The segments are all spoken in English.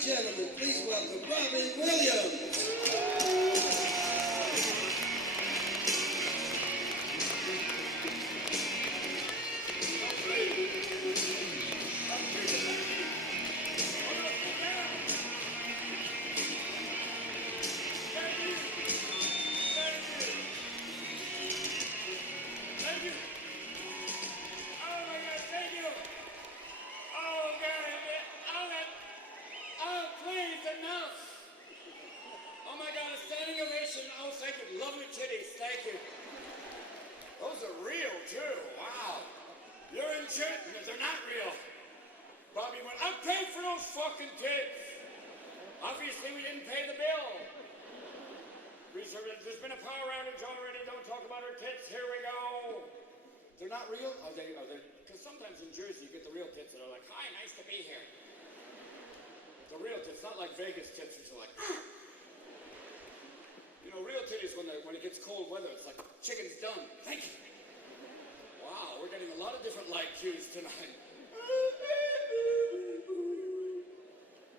and gentlemen, please welcome Robin Williams. Lovely titties, thank you. Those are real, too. Wow. You're in shit, they're not real. Bobby went, I paid for those fucking tits. Obviously, we didn't pay the bill. There's been a power outage already. Don't talk about her tits. Here we go. They're not real? Are they? Because sometimes in Jersey, you get the real tits that are like, hi, nice to be here. The real tits, not like Vegas tits, which are like, You know, real titties, when it gets cold weather, it's like, chicken's done. Thank you. Wow, we're getting a lot of different light cues tonight.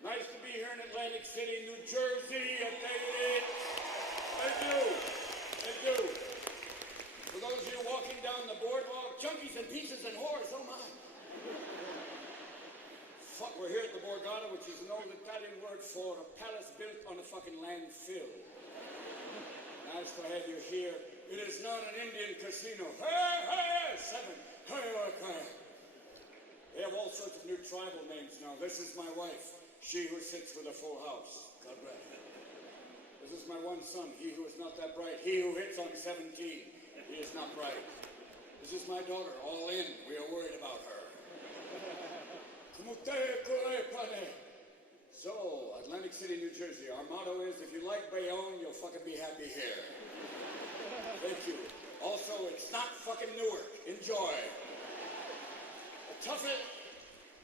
Nice to be here in Atlantic City, New Jersey. I tell you it. They do. For those of you walking down the boardwalk, junkies and pizzas and whores, oh my. Fuck, we're here at the Borata, which is an old Italian word for a palace built on a fucking landfill. Nice to have you here. It is not an Indian casino. Hey, seven. Hey, okay. They have all sorts of new tribal names now. This is my wife, she who sits with a full house. God bless. This is my one son, he who is not that bright. He who hits on 17. He is not bright. This is my daughter, all in. We are worried about her. So, Atlantic City, New Jersey, our motto is, if you like Bayonne, you'll fucking be happy here. Thank you. Also, it's not fucking Newark. Enjoy.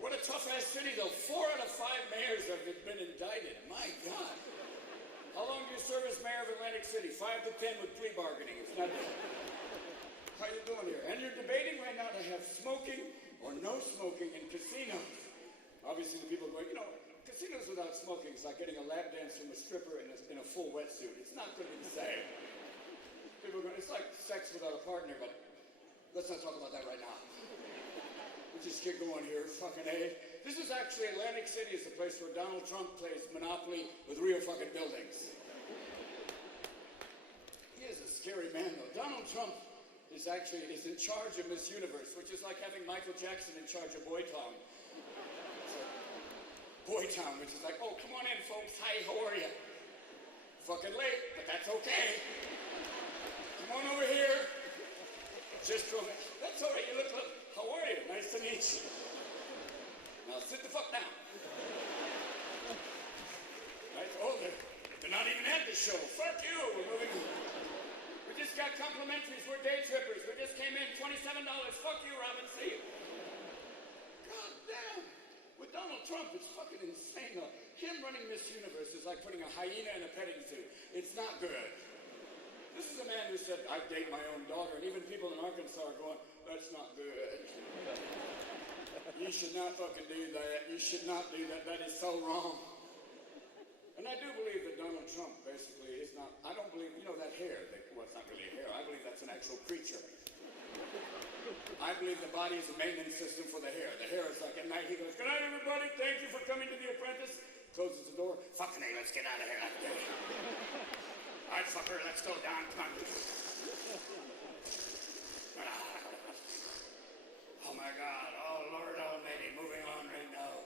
What a tough-ass city, though. 4 out of 5 mayors have been indicted. My God. How long do you serve as mayor of Atlantic City? 5 to 10 with plea bargaining. It's not bad. How you doing here? And you're debating right now to have smoking or no smoking in casinos. Obviously, the people are going, you know, casinos without smoking is like getting a lap dance from a stripper in a full wetsuit. It's not going to be the same. People are going, it's like sex without a partner, but let's not talk about that right now. We'll just get going here, fucking A. This is actually, Atlantic City is the place where Donald Trump plays Monopoly with real fucking buildings. He is a scary man, though. Donald Trump is in charge of Miss Universe, which is like having Michael Jackson in charge of Boytown. Boytown, which is like, oh, come on in, folks. Hi, how are you? Fucking late, but that's okay. Come on over here. Just go. That's all right. You look. How are you? Nice to meet you. Now sit the fuck down. Right? Oh, they're not even at the show. Fuck you. We're moving. We just got complimentaries. We're day trippers. We just came in. $27. Fuck you, Robin. See you. God damn. With Donald Trump, it's fucking insane, though. Him running Miss Universe is like putting a hyena in a petting zoo. It's not good. This is a man who said, I date my own daughter, and even people in Arkansas are going, that's not good. You should not fucking do that. You should not do that. That is so wrong. And I do believe that Donald Trump basically is not, I don't believe, you know, that hair, well, it's not really a hair. I believe that's an actual creature. I believe the body is a maintenance system for the hair. The hair is like at night, he goes, good night, everybody. Thank you for coming to The Apprentice. Closes the door. Fucking A, let's get out of here. All right, fucker, let's go down. Come on. Oh, my God. Oh, Lord Almighty. Moving on right now.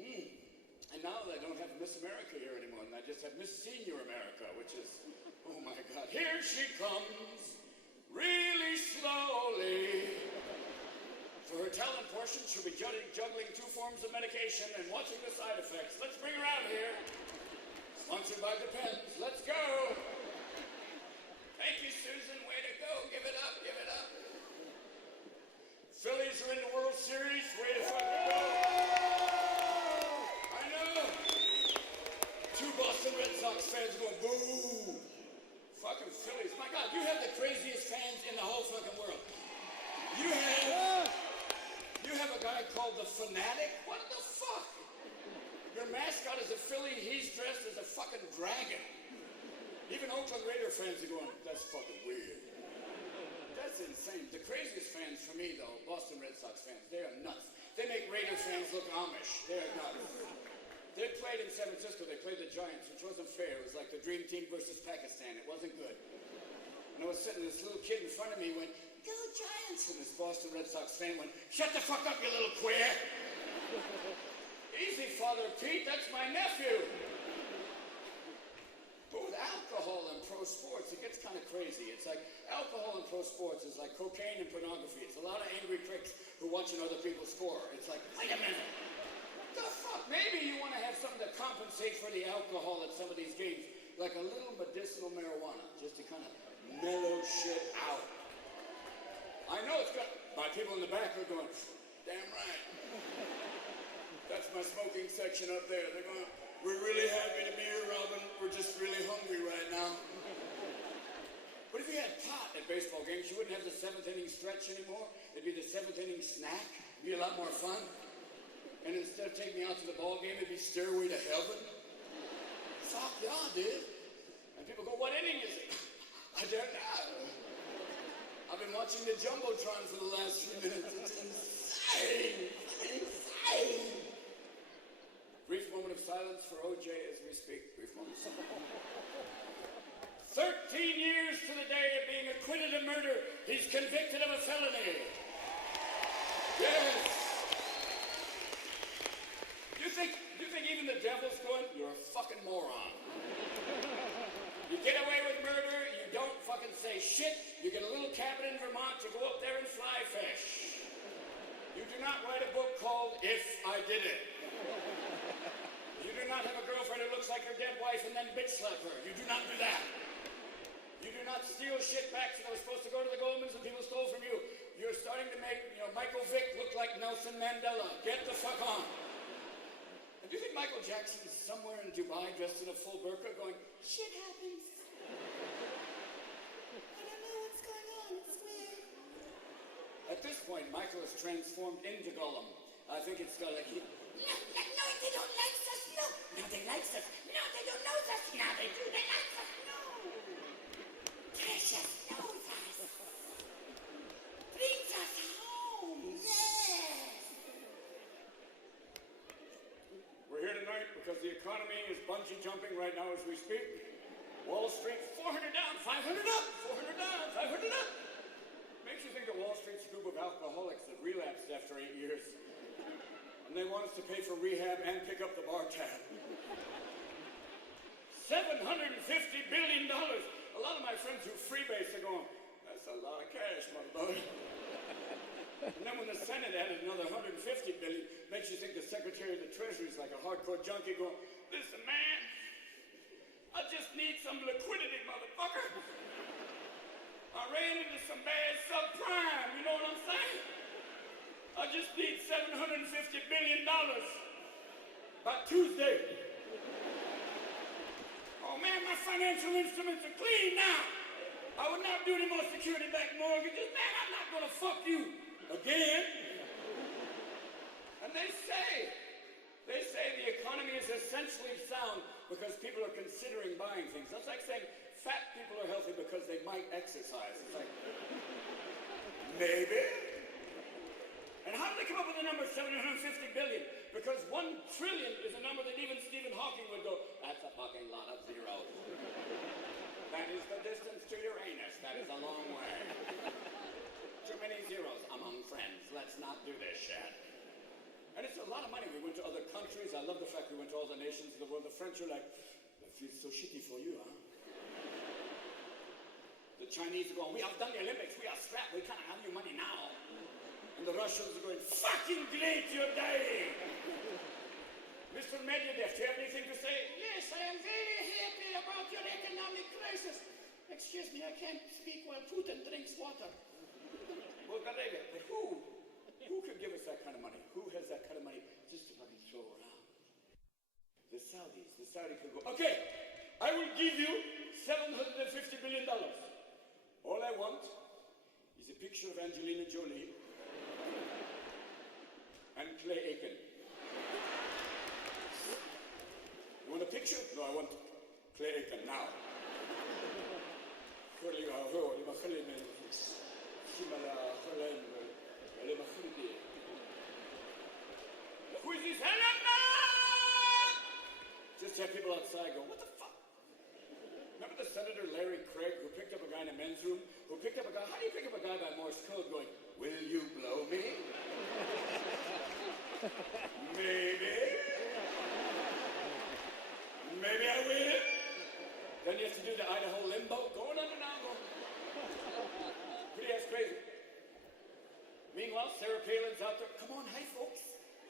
And now they don't have Miss America here anymore, and I just have Miss Senior America, which is, oh, my God. Here she comes. Really slowly. For her talent portion, she'll be juggling 2 forms of medication and watching the side effects. Let's bring her out here. Sponsored by Depends. Let's go. Thank you, Susan. Way to go. Give it up. Give it up. Phillies are in the World Series. Way to fucking go. I know. 2 Boston Red Sox fans going, boo. Fucking Phillies. My God, you have the craziest fans in the whole fucking world. You have a guy called the Fanatic? What the fuck? Your mascot is a Philly, he's dressed as a fucking dragon. Even Oakland Raider fans are going, that's fucking weird. That's insane. The craziest fans for me, though, Boston Red Sox fans, they are nuts. They make Raider fans look Amish. They're nuts. They played in San Francisco, they played the Giants, which wasn't fair. It was like the Dream Team versus Pakistan. It wasn't good. And I was sitting, this little kid in front of me went, go Giants! And this Boston Red Sox fan went, shut the fuck up, you little queer! Easy, Father Pete, that's my nephew! But with alcohol and pro sports, it gets kind of crazy. It's like alcohol and pro sports is like cocaine and pornography. It's a lot of angry pricks who watching other people score. It's like, wait a minute. The fuck? Maybe you want to have something to compensate for the alcohol at some of these games, like a little medicinal marijuana, just to kind of mellow shit out. I know it's got, my people in the back are going, damn right. That's my smoking section up there. They're going, we're really happy to be here, Robin. We're just really hungry right now. But if you had pot at baseball games, you wouldn't have the 7th inning stretch anymore. It'd be the 7th inning snack. It'd be a lot more fun. And instead of taking me out to the ball game, it'd be Stairway to Heaven. Fuck yeah, dude. And people go, what inning is it? I don't know. I've been watching the Jumbotron for the last few minutes. It's insane. Insane. Brief moment of silence for OJ as we speak. Brief moment of silence. 13 years to the day of being acquitted of murder. He's convicted of a felony. Yes. You think even the devil's going, you're a fucking moron. You get away with murder, you don't fucking say shit, you get a little cabin in Vermont to go up there and fly fish. You do not write a book called If I Did It. You do not have a girlfriend who looks like your dead wife and then bitch slap her. You do not do that. You do not steal shit back that was supposed to go to the Goldmans and people stole from you. You're starting to make, Michael Vick look like Nelson Mandela. Get the fuck on. And do you think Michael Jackson's somewhere in Dubai dressed in a full burqa going, shit happens. I don't know what's going on. It's weird. At this point, Michael is transformed into Gollum. I think it's got like, no, they don't like us. No, they like us. No, they don't know us. No, they do. They like us. No. Precious knows us. Brings us home. Yes. We're here tonight because the economy is bungee jumping right now as we speak. Wall Street, 400 down, 500 up, 400 down, 500 up. Makes you think that Wall Street's a group of alcoholics that relapsed after 8 years. And they want us to pay for rehab and pick up the bar tab. $750 billion. A lot of my friends who freebase are going, that's a lot of cash, motherfucker. And then when the Senate added another $150 billion, makes you think the Secretary of the Treasury is like a hardcore junkie going, listen, man, I just need some liquidity, motherfucker. I ran into some bad subprime, you know what I'm saying? I just need $750 billion by Tuesday. Oh man, my financial instruments are clean now. I would not do any more security-backed mortgages. Man, I'm not gonna fuck you again. And they say the economy is essentially sound because people are considering buying things. That's like saying fat people are healthy because they might exercise. It's like, maybe. And how did they come up with the number 750 billion? Because 1 trillion is a number that even Stephen Hawking would go, that's a fucking lot of zeros. That is the distance to Uranus. That is a long way. Too many zeros among friends. Let's not do this shit. And it's a lot of money. We went to other countries. I love the fact we went to all the nations of the world. The French are like, that feels so shitty for you, huh? The Chinese are going, we have done the Olympics. We are strapped. We can't have your money now. And the Russians are going, fucking great, you're dying. Mr. Medvedev, do you have anything to say? Yes, I am very happy about your economic crisis. Excuse me, I can't speak while Putin drinks water. But who could give us that kind of money? Who has that kind of money just to fucking throw around? The Saudis. The Saudi could go, okay, I will give you $750 billion. All I want is a picture of Angelina Jolie and Clay Aiken. You want a picture? No, I want Clayton now. Just have people outside go, what the fuck? Remember the Senator Larry Craig who picked up a guy in a men's room? Who picked up a guy, how do you pick up a guy by Morse code going, will you blow me? Maybe. Maybe I will. Then you have to do the Idaho limbo, going up and down, going. Pretty ass crazy. Meanwhile, Sarah Palin's out there. Come on, hi folks.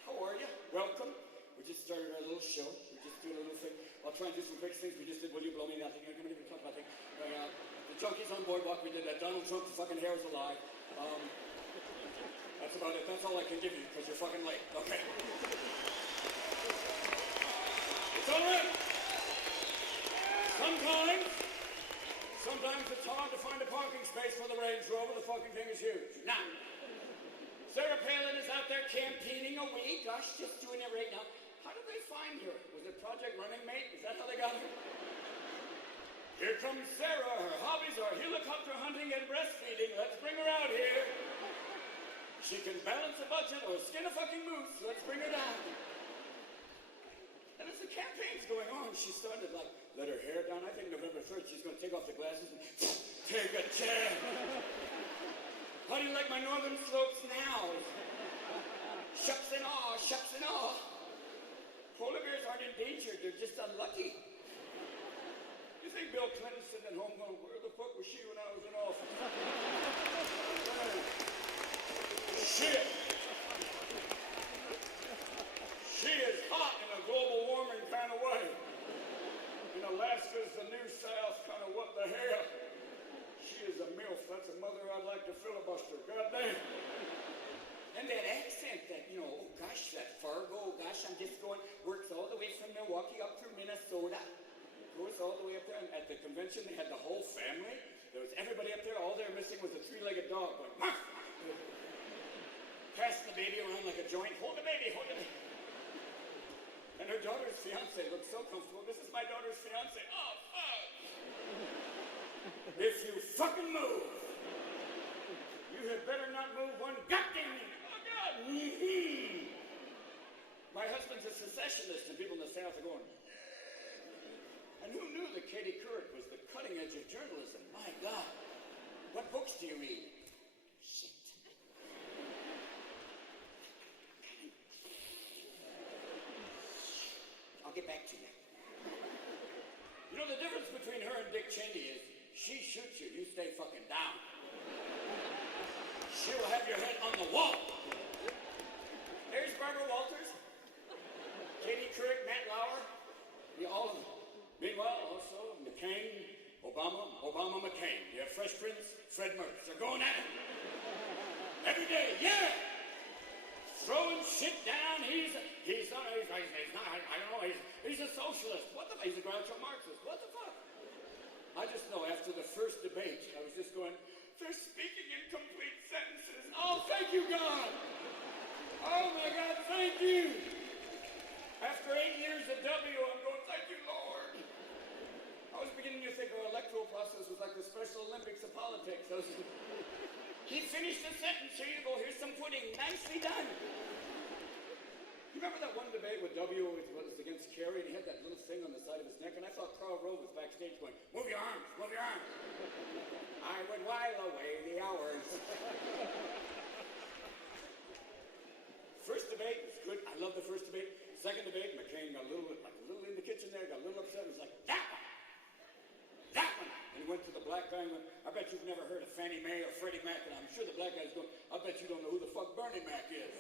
How are you? Welcome. We just started our little show. We're just doing a little thing. I'll try and do some quick things. We just did Will You Blow Me? Nothing. I'm going to talk about things. The Junkies on Boardwalk. We did that. Donald Trump, the fucking hair is alive. That's about it. That's all I can give you because you're fucking late. Okay. It's all right. Sometimes it's hard to find a parking space for the Range Rover. The fucking thing is huge. Now, Sarah Palin is out there campaigning away. Gosh, just doing it right now. How did they find her? Was it Project Running Mate? Is that how they got her? Here comes Sarah. Her hobbies are helicopter hunting and breastfeeding. Let's bring her out here. She can balance a budget or skin a fucking moose. Let's bring her down. And as the campaign's going on, she started like, let her hair down. I think November 3rd, she's going to take off the glasses and take a chair. How do you like my northern slopes now? Shucks and awe, shucks and awe. Polar bears aren't endangered, they're just unlucky. You think Bill Clinton's sitting at home going, where the fuck was she when I was in office? Shit! She is hot in a global warming kind of way. In Alaska's the New South, kind of what the hell? She is a MILF. That's a mother I'd like to filibuster. Goddamn. And that accent that, you know, oh gosh, that Fargo, gosh, I'm just going, works all the way from Milwaukee up through Minnesota. Goes all the way up there. And at the convention, they had the whole family. There was everybody up there. All they were missing was a three-legged dog going, Mark! Passing the baby around like a joint. Hold the baby, hold the baby. And her daughter's fiance looks so comfortable. This is my daughter's fiance. Oh, fuck. If you fucking move, you had better not move one goddamn minute. Oh, God. Mm-hmm. My husband's a secessionist, and people in the South are going, and who knew that Katie Couric was the cutting edge of journalism? My God. What books do you read? Shit. I'll get back to you. You know, the difference between her and Dick Cheney is she shoots you, you stay fucking down. She will have your head on the wall. There's Barbara Walters, Katie Couric, Matt Lauer, all of them. Meanwhile, also McCain, Obama, McCain. You have Fresh Prince, Fred Mertz. They're going at it. Every day, yeah! Throwing shit down. He's not, I don't know, he's a socialist. What the fuck? He's a Groucho Marxist. What the fuck? I just know after the first debate, I was just going, they're speaking in complete sentences. Oh, thank you, God. Oh, my God, thank you. After 8 years of W, I'm going, thank you, Lord. I was beginning to think our electoral process was like the Special Olympics of politics. He finished the sentence. Here you go. Here's some pudding. Nicely done. You remember that one debate with W was against Kerry, and he had that little thing on the side of his neck, and I thought Karl Rove was backstage going, move your arms, move your arms. I would while away the hours. First debate was good. I love the first debate. Second debate, McCain got a little in the kitchen there, got a little upset. He was like, that one. And he went to the black guy and went, I bet you've never heard of Fannie Mae or Freddie Mac. And I'm sure the black guy's going, I bet you don't know who the fuck Bernie Mac is.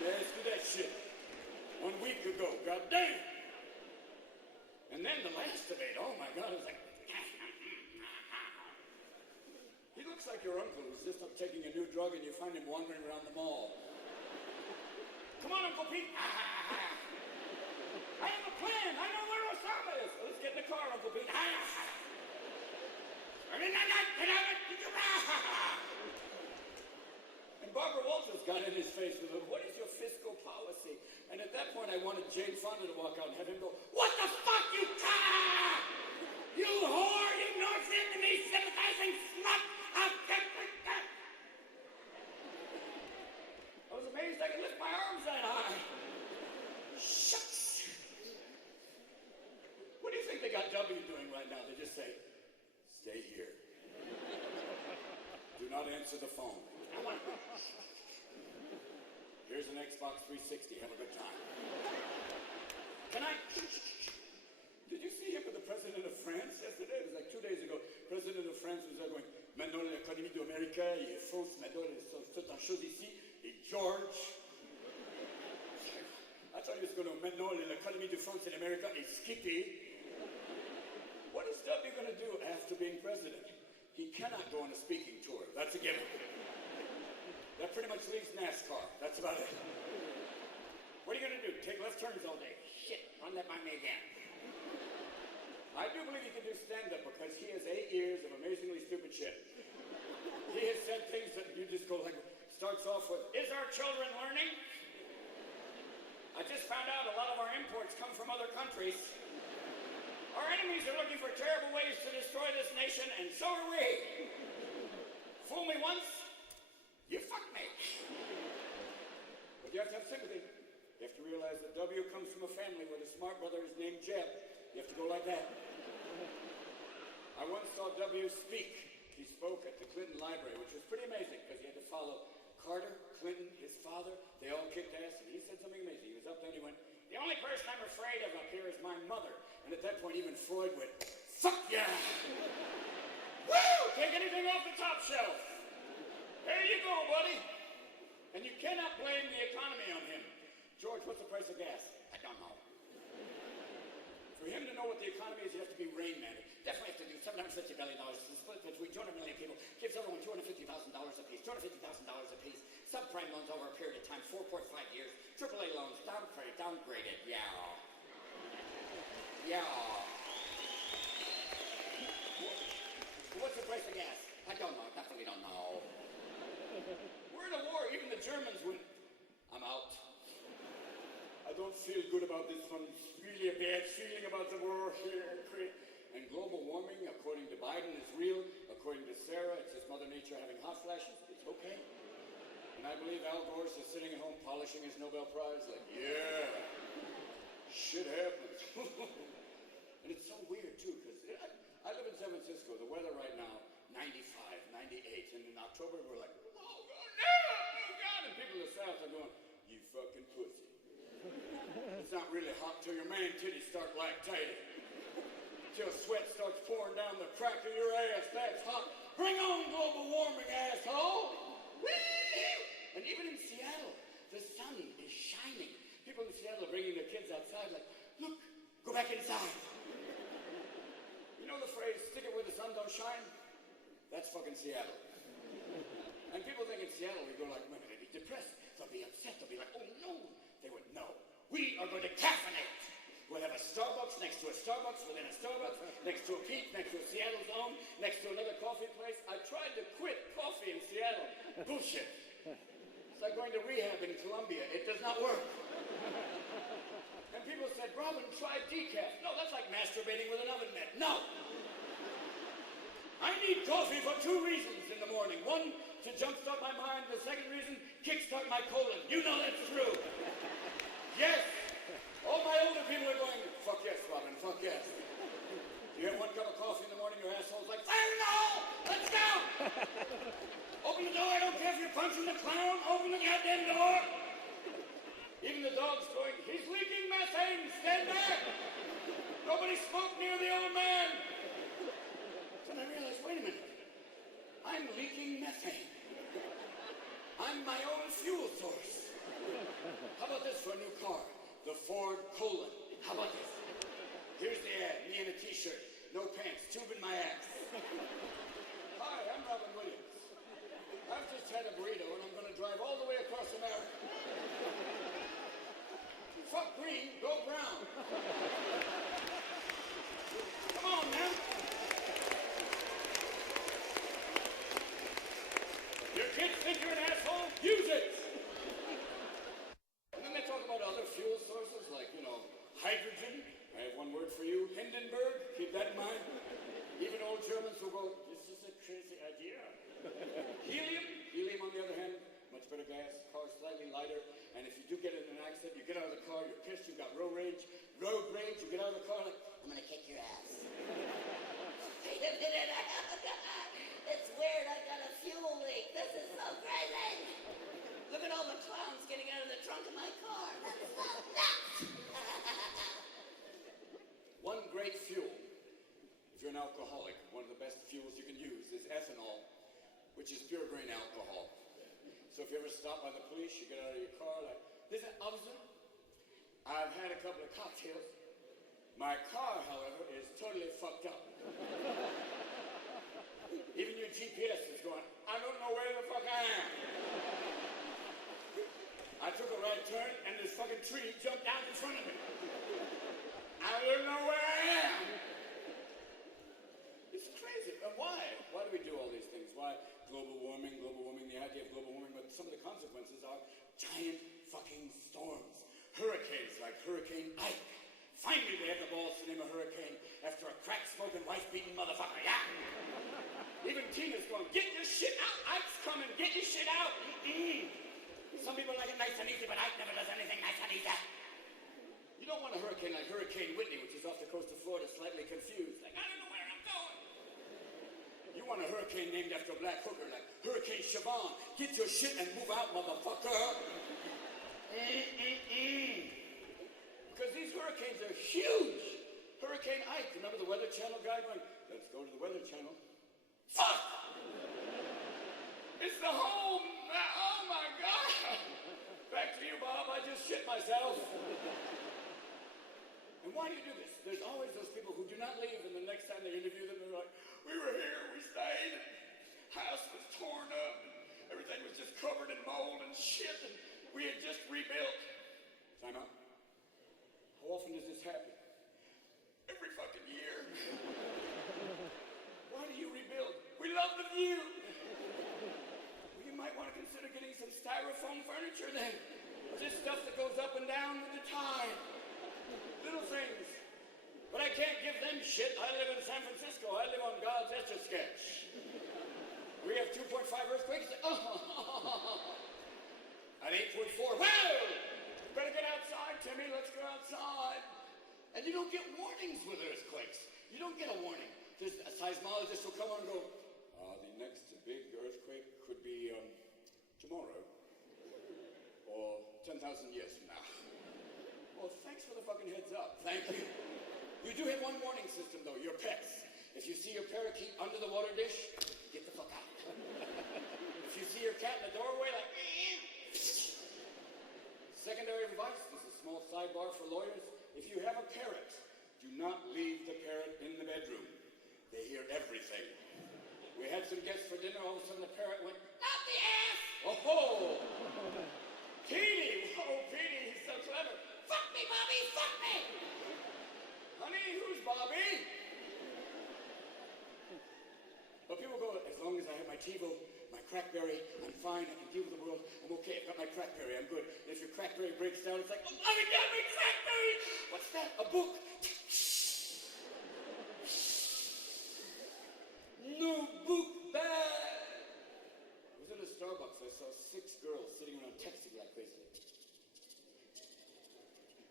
They asked you that shit 1 week ago. God damn. And then the last debate, oh my God, it was like, he looks like your uncle who's just up taking a new drug and you find him wandering around the mall. Come on, Uncle Pete. I have a plan. I know where Osama is. Let's get in the car, Uncle Pete. And Barbara Walters got in his face with him. What is your fiscal policy? And at that point, I wanted Jane Fonda to walk out and have him go, "What the fuck, you cock! You whore! You North Vietnamese sympathizing slut! I was amazed I could lift my arms that high. Shucks! What do you think they got W doing right now? They just say, "Stay here. Do not answer the phone. Here's an Xbox 360. Have a good time." Can I? Did you see him with the president of France yesterday? It was like 2 days ago. President of France was there going, "Maintenant l'économie d'Amérique est fausse. Maintenant c'est une chose ici. Et George." I thought he was going to, "Maintenant l'économie de France and America est skippy." What is W going to do after being president? He cannot go on a speaking tour. That's a given. That pretty much leaves NASCAR. That's about it. What are you going to do? Take left turns all day? Shit, run that by me again. I do believe he can do stand-up because he has 8 years of amazingly stupid shit. He has said things that you just go like, starts off with, "Is our children learning? I just found out a lot of our imports come from other countries. Our enemies are looking for terrible ways to destroy this nation, and so are we. Fool me once, you fuck me." But you have to have sympathy. You have to realize that W comes from a family where the smart brother is named Jeb. You have to go like that. I once saw W speak. He spoke at the Clinton Library, which was pretty amazing because he had to follow Carter, Clinton, his father. They all kicked ass, and he said something amazing. He was up there and he went, "The only person I'm afraid of up here is my mother." And at that point, even Freud went, "Fuck yeah!" Woo! Take anything off the top shelf. There you go, buddy. And you cannot blame the economy on him. George, what's the price of gas? I don't know. For him to know what the economy is, you have to be Rainman. Definitely have to do $750 billion. It's split between 200 million people. Gives everyone $250,000 apiece. $250,000 apiece. Subprime loans over a period of time, 4.5 years. AAA loans, downgraded. Yeah. What's the price of gas? I don't know. Definitely don't know. We're in a war. Even the Germans went, "I'm out. I don't feel good about this one. It's really a bad feeling about the war here." And global warming, according to Biden, is real. According to Sarah, it's just Mother Nature having hot flashes. It's okay. And I believe Al Gore's just sitting at home polishing his Nobel Prize like, yeah, shit happens. And it's so weird, too, because I live in San Francisco. The weather right now, 95, 98. And in October, we're like, "Oh, God, no! Oh, God!" And people in the South are going, "You fucking pussy." It's not really hot till your man titties start lactating. Till sweat starts pouring down the crack of your ass. That's hot. Bring on global warming, asshole! Whee! And even in Seattle, the sun is shining. People in Seattle are bringing their kids outside like, "Look, go back inside." You know the phrase, "Stick it where the sun don't shine"? That's fucking Seattle. And people think in Seattle, we go like, "Women, they'll be depressed. They'll be upset. They'll be like, oh no." They went, "No. We are going to caffeinate. We'll have a Starbucks next to a Starbucks, within a Starbucks, next to a Pete's, next to a Seattle's Own, next to another coffee place." I tried to quit coffee in Seattle. Bullshit. It's like going to rehab in Colombia. It does not work. And people said, "Robin, try decaf." No, that's like masturbating with an oven mitt. No. I need coffee for 2 reasons in the morning. One, to jumpstart my mind. The second reason, kickstart my colon. You know that's true. Yes. All my older people are going, "Fuck yes, Robin, fuck yes." You have 1 cup of coffee in the morning, your asshole's like, "Fire in the hole! Let's go!" Open the door, I don't care if you're punching the clown. Open the goddamn door. Even the dog's going, "He's leaking methane, stand back. Nobody smoke near the old man." Then I realized, wait a minute. I'm leaking methane. I'm my own fuel source. How about this for a new car? The Ford Colon. How about this? Here's the ad, me in a t-shirt, no pants, tube in my ass. "Hi, I'm Robin Williams. I've just had a burrito and I'm going to drive all the way across America." Fuck green, go brown. Come on, man. Your kids think you're an asshole? You Keep that in mind. Even old Germans will go, this is a crazy idea. Helium on the other hand, much better gas, car slightly lighter, and if you do get in an accident, you get out of the car, you're pissed, you've got road rage, you get out of the car like, I'm gonna kick your ass. Wait a minute, it's weird, I got a fuel leak. This is so crazy. Look at all the clowns getting out of the trunk of my car. That's so nuts. One great fuel, if you're an alcoholic, one of the best fuels you can use is ethanol, which is pure grain alcohol. So if you ever stop by the police, you get out of your car like, listen, officer, I've had a couple of cocktails. My car, however, is totally fucked up. Even your JewPS is going, I don't know where the fuck I am. I took a right turn and this fucking tree jumped out in front of me. I don't know where I am. It's crazy. And why? Why do we do all these things? Why? Global warming, the idea of global warming, but some of the consequences are giant fucking storms. Hurricanes like Hurricane Ike. Finally they have the balls to name a hurricane after a crack-smoking, wife-beating motherfucker, yeah? Even Tina's going, get your shit out, Ike's coming, get your shit out. Some people like it nice and easy, but Ike never does anything nice and easy. You don't want a hurricane like Hurricane Whitney, which is off the coast of Florida, slightly confused, like, I don't know where I'm going. You want a hurricane named after a black hooker, like Hurricane Siobhan. Get your shit and move out, motherfucker. Because these hurricanes are huge. Hurricane Ike, remember the Weather Channel guy going, let's go to the Weather Channel. Fuck! It's the home! Oh my God! Back to you, Bob, I just shit myself. And why do you do this? There's always those people who do not leave, and the next time they interview them, they're like, we were here, we stayed, and house was torn up, and everything was just covered in mold and shit, and we had just rebuilt. Time out. How often does this happen? Every fucking year. Why do you rebuild? We love the view. Well, you might want to consider getting some styrofoam furniture then. Just stuff that goes up and down with the tide. Little things. But I can't give them shit. I live in San Francisco. I live on God's Etch-a-Sketch. We have 2.5 earthquakes. At 8.4. Well, better get outside, Timmy. Let's go outside. And you don't get warnings with earthquakes. You don't get a warning. There's a seismologist will come on and go, the next big earthquake could be tomorrow. Or 10,000 years from now. Well, thanks for the fucking heads up. Thank you. You do have one warning system, though, your pets. If you see your parakeet under the water dish, get the fuck out. If you see your cat in the doorway, like, secondary advice, this is a small sidebar for lawyers. If you have a parrot, do not leave the parrot in the bedroom. They hear everything. We had some guests for dinner, all of a sudden the parrot went, not the ass! Oh! Petey! Oh, Petey, he's so clever. Fuck me, Bobby, fuck me! Honey, who's Bobby? But people go, as long as I have my TiVo, my Crackberry, I'm fine, I can deal with the world, I'm okay, I've got my Crackberry, I'm good. And if your Crackberry breaks down, it's like, oh, Bobby, get me Crackberry! What's that? A book? No book bag! I was in a Starbucks, I saw 6 girls sitting around texting like crazy.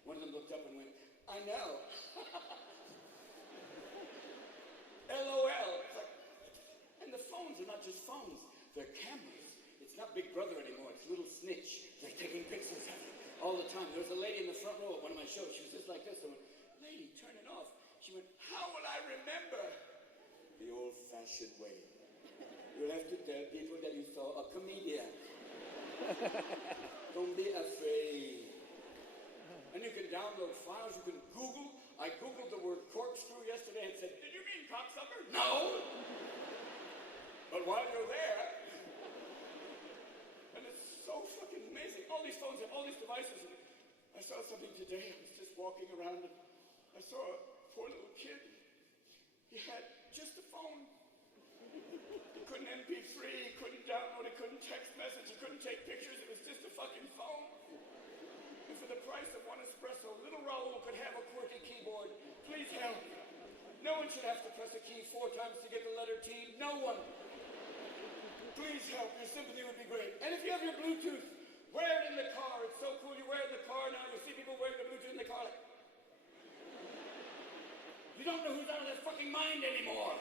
One of them looked up and went, I know. LOL. It's like, and the phones are not just phones, they're cameras. It's not Big Brother anymore, it's Little Snitch. They're taking pictures of it all the time. There was a lady in the front row at one of my shows, she was just like this. I went, lady, turn it off. She went, how will I remember? The old-fashioned way. You'll have to tell people that you saw a comedian. Don't be afraid. And you can download files, you can Google. I Googled the word corkscrew yesterday and said, did you mean cocksucker? No! But while you're there, and it's so fucking amazing. All these phones have all these devices. And I saw something today, I was just walking around and I saw a poor little kid. He had just a phone. He couldn't MP3, he couldn't download, he couldn't text message, he couldn't take pictures, it was just a fucking phone. And for the price of one espresso, little Raoul could have a quirky keyboard. Please help. No one one should have to press a key 4 times to get the letter T. No one. Please help. Your sympathy would be great. And if you have your Bluetooth, wear it in the car. It's so cool. You wear it in the car now. You see people wearing the Bluetooth in the car. Like, you don't know who's out of their fucking mind anymore.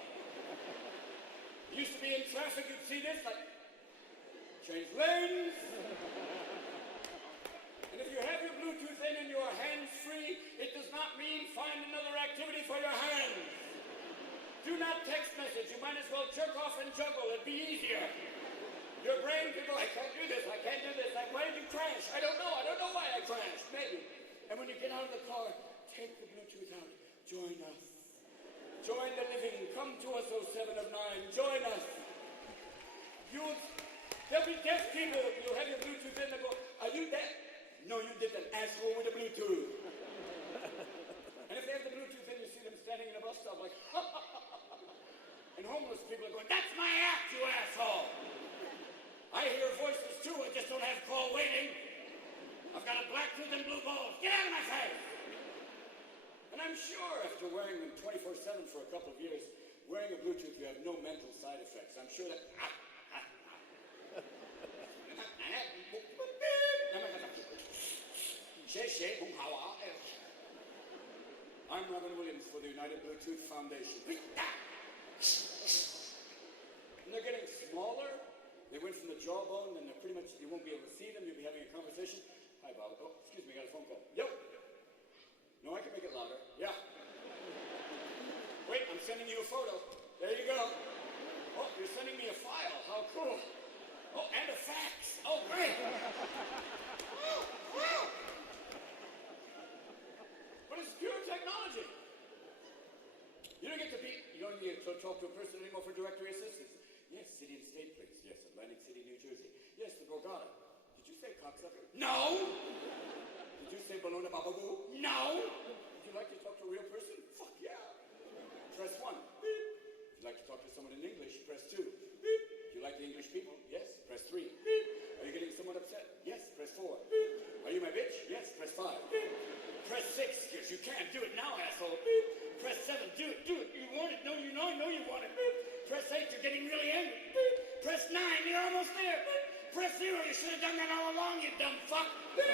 You used to be in traffic. You'd see this, like, change lanes. And if you have your Bluetooth in and you are hands-free, it does not mean find another activity for your hands. Do not text message. You might as well jerk off and juggle. It'd be easier. Your brain could go, I can't do this. I can't do this. Like, why did you crash? I don't know. I don't know why I crashed. Maybe. And when you get out of the car, take the Bluetooth out. Join us. Join the living. Come to us, 07 of 9. Join us. There'll be deaf people. You'll have your Bluetooth in and go, are you deaf? No, you didn't. Asshole with a Bluetooth. And if they have the Bluetooth in, you see them standing in a bus stop like, ha ha ha ha. And homeless people are going, that's my act, you asshole. I hear voices too, I just don't have call waiting. I've got a black tooth and blue balls. Get out of my face! And I'm sure after wearing them 24/7 for a couple of years, wearing a Bluetooth, you have no mental side effects. I'm sure that... I'm Robin Williams for the United Bluetooth Foundation. And they're getting smaller. They went from the jawbone, and they're pretty much, you won't be able to see them. You'll be having a conversation. Hi, Bob. Oh, excuse me, I got a phone call. Yo. No, I can make it louder. Yeah. Wait, I'm sending you a photo. There you go. Oh, you're sending me a file. How cool. Oh, and a fax. Oh, great. But it's pure technology. You don't get to talk to a person anymore for directory assistance. Yes, city and state, please. Yes, Atlantic City, New Jersey. Yes, the Borata. Did you say cocksucker? No! Did you say balloon bababoo? No! Would you like to talk to a real person? Fuck yeah! Press 1. Beep. Would you like to talk to someone in English? Press 2. Beep. Do you like the English people? Yes. Press 3. Beep. Are you getting someone upset? Yes. Press 4. Beep. Are you my bitch? Yes. Press 5. Beep. Press 6. Yes, you can. Do it now, asshole. Beep. Press 7. Do it. Do it. You want it. No, you know. I know you want it. Beep. Press 8, you're getting really angry. Beep. Press 9, you're almost there. Beep. Press 0, you should have done that all along, you dumb fuck. Beep.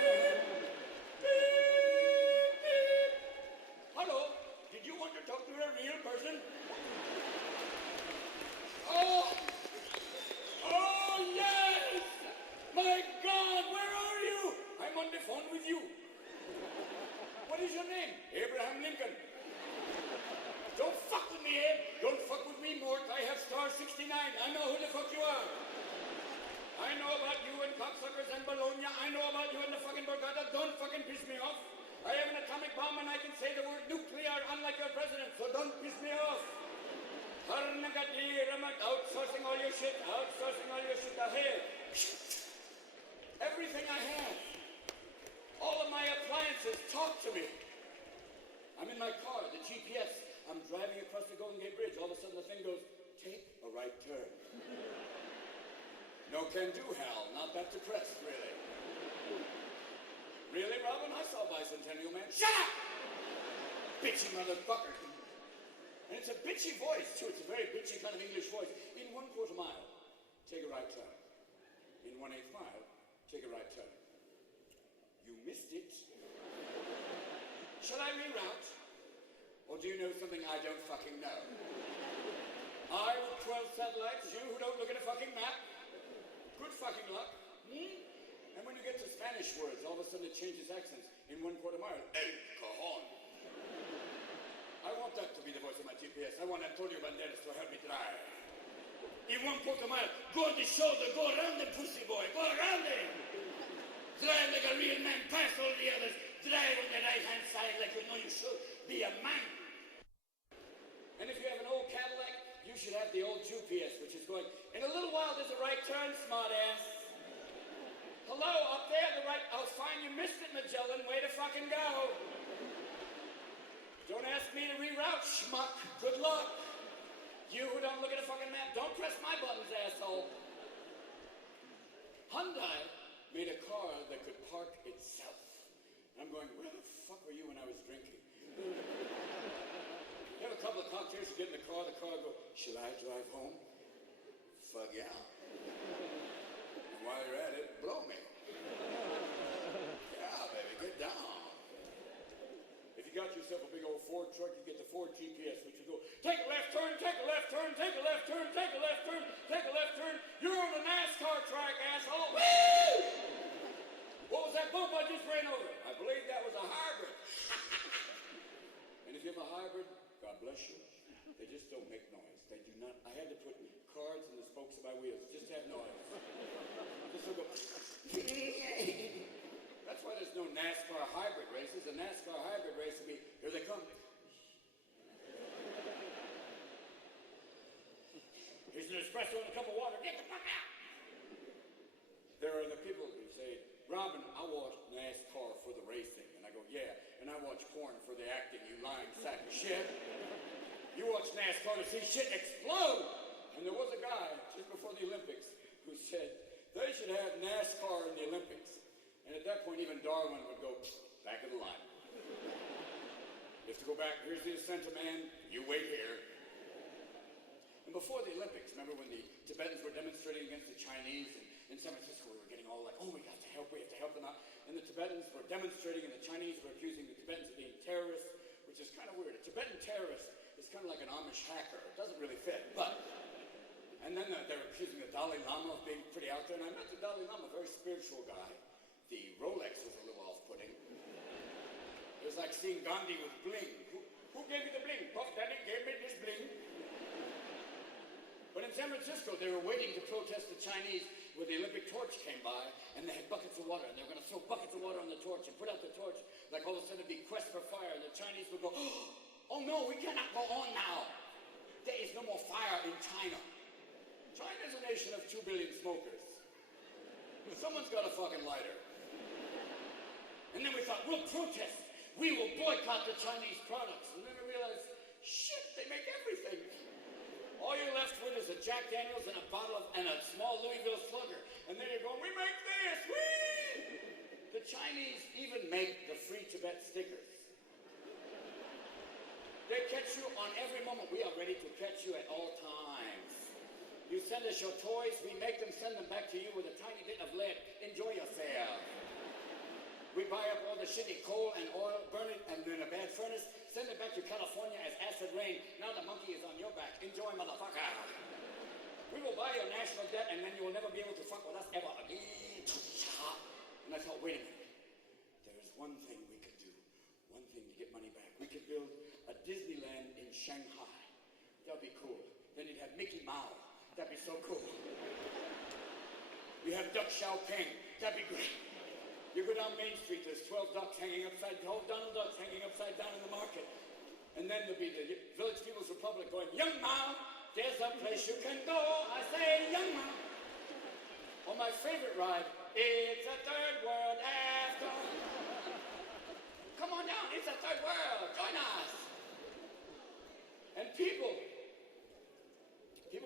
Beep. Beep. Hello, did you want to talk to a real person? Oh! Oh, yes! My God, where are you? I'm on the phone with you. What is your name? Abraham Lincoln. Don't fuck with me, Abe. Don't fuck with me, Mort. I have star 69. I know who the fuck you are. I know about you and cocksuckers and Bologna. I know about you and the fucking Borata. Don't fucking piss me off. I have an atomic bomb and I can say the word nuclear unlike your president, so don't piss me off. Outsourcing all your shit. Outsourcing all your shit ahead. Everything I have. All of my appliances talk to me. I'm in my car, the JewPS. I'm driving across the Golden Gate Bridge. All of a sudden the thing goes, take a right turn. No can do, Hal. Not that depressed, really. Really, Robin? I saw Bicentennial Man. Shut up! Bitchy motherfucker. And it's a bitchy voice, too. It's a very bitchy kind of English voice. In 1/4 mile, take a right turn. In 1/8 mile, take a right turn. You missed it. Shall I reroute? Or do you know something I don't fucking know? I with 12 satellites, you who don't look at a fucking map. Good fucking luck. And when you get to Spanish words, all of a sudden it changes accents. In 1/4 mile, el cajon. I want that to be the voice of my JewPS. I want Antonio Banderas to help me drive. In 1/4 mile, go on the shoulder, go around the pussy boy, go around him. Drive like a real man, pass all the others. Drive on the right-hand side like you know you should. Be a man. And if you have an old Cadillac, you should have the old JewPS, which is going, in a little while there's a right turn, smartass. Hello, up there, the right, oh fine, you missed it, Magellan, way to fucking go. Don't ask me to reroute, schmuck, good luck. You who don't look at a fucking map, don't press my buttons, asshole. Hyundai made a car that could park itself. And I'm going, where the fuck were you when I was drinking? You have a couple of cocktails, get in the car go, shall I drive home? Fuck yeah. And while you're at it, blow me. Yeah, baby, get down. If you got yourself a big old Ford truck, you get the Ford JewPS, which will go, take a left turn, take a left turn, take a left turn, take a left turn, take a left turn. You're on the NASCAR track, asshole. Woo! What was that bump I just ran over? I believe that was a hybrid. And if you have a hybrid, God bless you. They just don't make noise. They do not. I had to put cards in the spokes of my wheels just to have noise. This will go. That's why there's no NASCAR hybrid races. A NASCAR hybrid race would be, here they come. Here's an espresso and a cup of water. Get the fuck out. There are the people who say, Robin, I watch NASCAR for the racing. And I go, yeah. And I watch porn for the acting, you lying sack of shit. You watch NASCAR to see shit explode. And there was a guy just before the Olympics who said they should have NASCAR in the Olympics. And at that point, even Darwin would go, back of the line. You have to go back. Here's the center man. You wait here. And before the Olympics, remember when the Tibetans were demonstrating against the Chinese in San Francisco, we were getting all like, oh, we have to help them out. And the Tibetans were demonstrating, and the Chinese were accusing the Tibetans of being terrorists, which is kind of weird. A Tibetan terrorist is kind of like an Amish hacker. It doesn't really fit, but. And then they were accusing the Dalai Lama of being pretty out there, and I met the Dalai Lama, a very spiritual guy. The Rolex was a little off-putting. It was like seeing Gandhi with bling. Who gave you the bling? Puff Daddy gave me this bling. But in San Francisco, they were waiting to protest the Chinese where the Olympic torch came by, and they had buckets of water, and they were going to throw buckets of water on the torch and put out the torch, like all of a sudden it'd be quest for fire, and the Chinese would go, oh no, we cannot go on now. There is no more fire in China. China is a nation of 2 billion smokers. Someone's got a fucking lighter. And then we thought, we'll protest. We will boycott the Chinese products. And then we realized, shit, they make everything. All you're left with is a Jack Daniels and a bottle of, and a small Louisville Slugger. And then you're going, we make this, whee! The Chinese even make the Free Tibet stickers. They catch you on every moment. We are ready to catch you at all times. You send us your toys, we make them send them back to you with a tiny bit of lead. Enjoy yourself. We buy up all the shitty coal and oil, burn it, and in a bad furnace, send it back to California as acid rain. Now the monkey is on your back. Enjoy, motherfucker. We will buy your national debt, and then you will never be able to fuck with us ever again. And I thought, wait a minute. There is one thing we could do. One thing to get money back. We could build a Disneyland in Shanghai. That would be cool. Then you'd have Mickey Mouse. That'd be so cool. You have Duck Xiaoping. That'd be great. You go down Main Street, there's 12 ducks hanging upside down, Donald Ducks hanging upside down in the market. And then there'll be the Village People's Republic going, Young Mao, there's a place you can go. I say, Young Mao. On my favorite ride, it's a third world after. Come on down, it's a third world. Join us. And people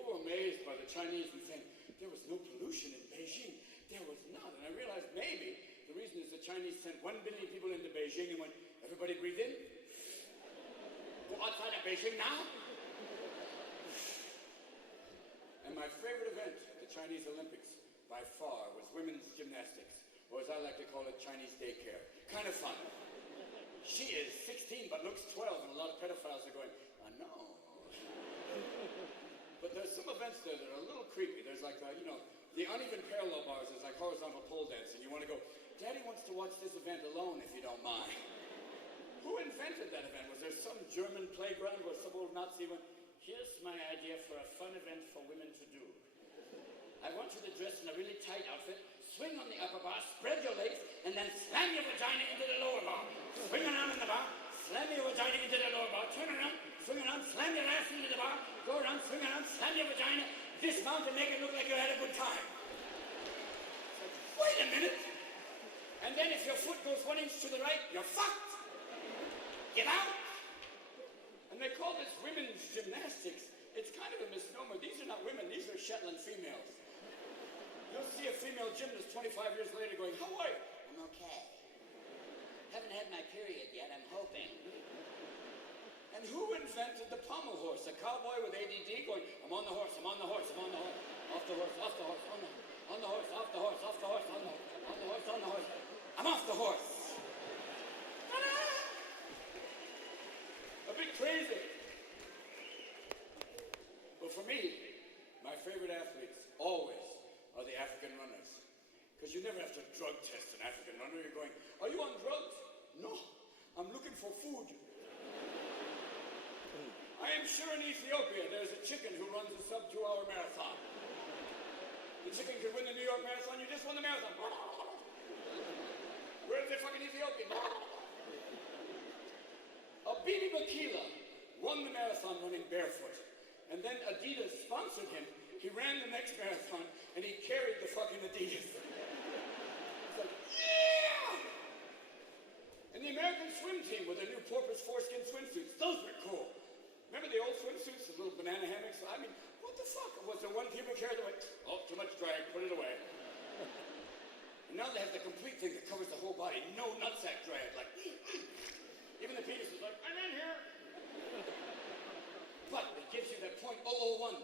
were amazed by the Chinese and saying, there was no pollution in Beijing. There was none. And I realized maybe the reason is the Chinese sent 1 billion people into Beijing and went, everybody breathe in. Go outside of Beijing now. And my favorite event at the Chinese Olympics, by far, was women's gymnastics, or as I like to call it, Chinese daycare. Kind of fun. She is 16 but looks 12, and a lot of pedophiles are going, I know. But there's some events there that are a little creepy. There's like, the uneven parallel bars is like horizontal pole dancing. You want to go, Daddy wants to watch this event alone if you don't mind. Who invented that event? Was there some German playground where some old Nazi went, here's my idea for a fun event for women to do. I want you to dress in a really tight outfit, swing on the upper bar, spread your legs, and then slam your vagina into the lower bar. Swing around in the bar, slam your vagina into the lower bar, turn around, swing around, slam your ass into the bar, go around, swing around, slam your vagina, dismount and make it look like you had a good time. Wait a minute. And then if your foot goes 1 inch to the right, you're fucked. Get out. And they call this women's gymnastics. It's kind of a misnomer. These are not women, these are Shetland females. You'll see a female gymnast 25 years later going, how are you? I'm okay. Haven't had my period yet, I'm hoping. And who invented invented the pommel horse, a cowboy with ADD going, I'm on the horse, I'm on the horse, I'm on the horse, off the horse, off the horse, on the horse, off the horse, off the horse, on the horse, on the horse. I'm off the horse. A bit crazy. But for me, my favorite athletes always are the African runners. Because you never have to drug test an African runner. You're going, are you on drugs? No, I'm looking for food. I am sure in Ethiopia there's a chicken who runs a sub-2-hour marathon. The chicken could win the New York Marathon, you just won the marathon. Where's the fucking Ethiopian? Bibi Bakila won the marathon running barefoot. And then Adidas sponsored him. He ran the next marathon and he carried the fucking Adidas. It's like, yeah! And the American swim team with their new porpoise foreskin swimsuits, those were cool. Remember the old swimsuits, the little banana hammocks? I mean, what the fuck? Was there one pubic hair that went, oh, too much drag, put it away. And now they have the complete thing that covers the whole body. No nutsack drag, like, even the penis is like, I'm in here. But it gives you that .001 gold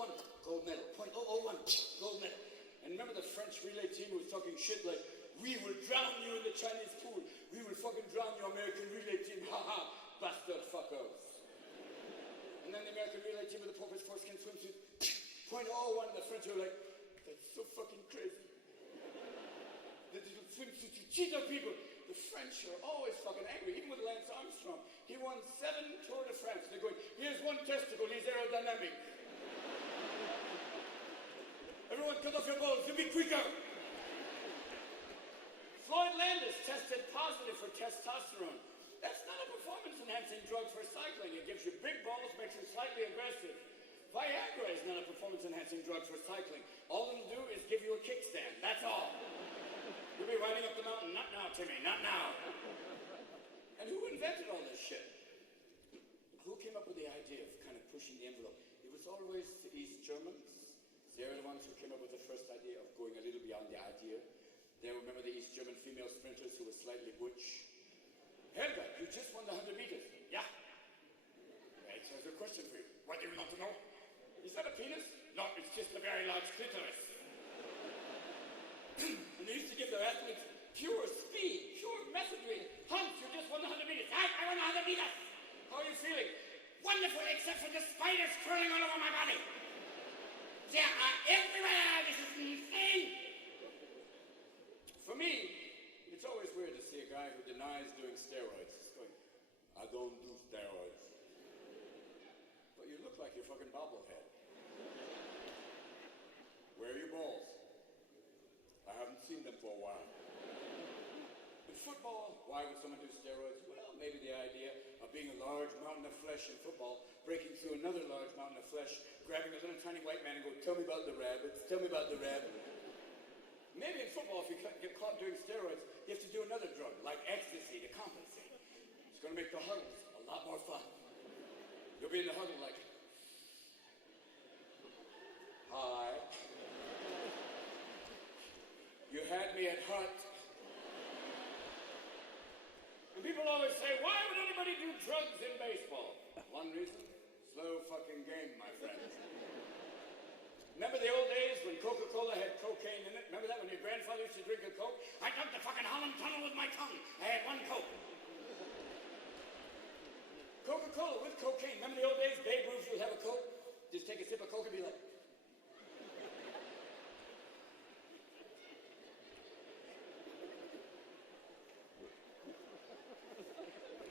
medal, .001 gold medal. And remember the French relay team who was talking shit like, we will drown you in the Chinese pool. We will fucking drown you, American relay team. Ha ha, bastard fuckers. And then the American relay team with the porpoise foreskin swimsuit, .001, and the French were like, that's so fucking crazy. The swimsuits, you cheat on people. The French are always fucking angry, even with Lance Armstrong. He won 7 Tour de France. They're going, here's one testicle, he's aerodynamic. Everyone cut off your balls, you'll be quicker. Floyd Landis tested positive for testosterone. That's not a performance-enhancing drug for cycling. It gives you big balls, makes you slightly aggressive. Viagra is not a performance-enhancing drug for cycling. All it'll do is give you a kickstand, that's all. You'll be riding up the mountain, not now, Timmy, not now. And who invented all this shit? Who came up with the idea of kind of pushing the envelope? It was always the East Germans. They were the ones who came up with the first idea of going a little beyond the idea. They remember the East German female sprinters who were slightly butch. Helga, you just won the 100 meters. Yeah. Right, so there's a question for you. What do you want to know? Is that a penis? No, it's just a very large clitoris. And they used to give their athletes pure speed, pure messaging. Hunt, you just won the 100 meters. I won the 100 meters. How are you feeling? Wonderful, except for the spiders crawling all over my body. They are everywhere. This is insane. For me, it's always weird to see a guy who denies doing steroids. He's going, I don't do steroids. But you look like your fucking bobblehead. Where are your balls? I haven't seen them for a while. In football, why would someone do steroids? Well, maybe the idea of being a large mountain of flesh in football, breaking through another large mountain of flesh, grabbing a little tiny white man and go, tell me about the rabbits, tell me about the rabbit. Maybe in football, if you get caught doing steroids, you have to do another drug, like ecstasy, to compensate. It's going to make the huddles a lot more fun. You'll be in the huddle like, hi. You had me at heart. And people always say, why would anybody do drugs in baseball? One reason, slow fucking game, my friends. Remember the old days when Coca-Cola had cocaine in it? Remember that when your grandfather used to drink a Coke? I dug the fucking Holland Tunnel with my tongue. I had one Coke. Coca-Cola with cocaine. Remember the old days? Babe Ruth would have a Coke. Just take a sip of Coke and be like,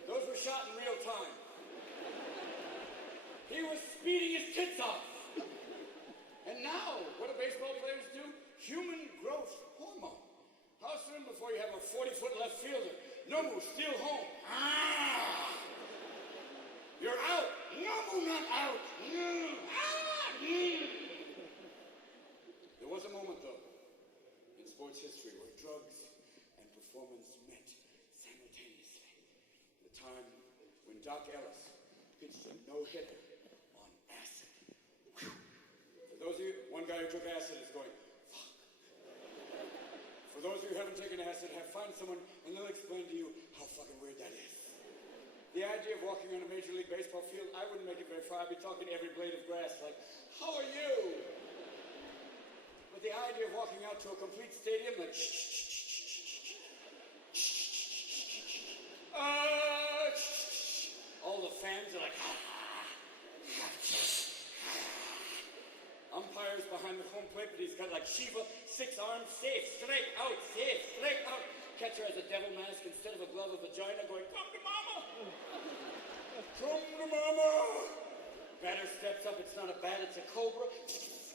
those were shot in real time. He was speeding his tits off. And now, what do baseball players do? Human growth hormone. How soon before you have a 40-foot left fielder? No move, steal home. Ah! You're out. No move, not out. There was a moment, though, in sports history where drugs and performance met simultaneously. The time when Doc Ellis pitched a no-hitter on acid. Whew. For those of you, one guy who took acid is going, fuck. For those of you who haven't taken acid, find someone and they'll explain to you how fucking weird that is. The idea of walking on a Major League Baseball field, I wouldn't make it very far. I'd be talking to every blade of grass like, how are you? But the idea of walking out to a complete stadium like, all the fans are like, umpires behind the home plate, but he's got like Shiva, 6 arms, safe, straight out, safe, straight out. Catcher has a devil mask instead of a glove, a vagina going, come to mama! Come to mama! Batter steps up, it's not a bat, it's a cobra.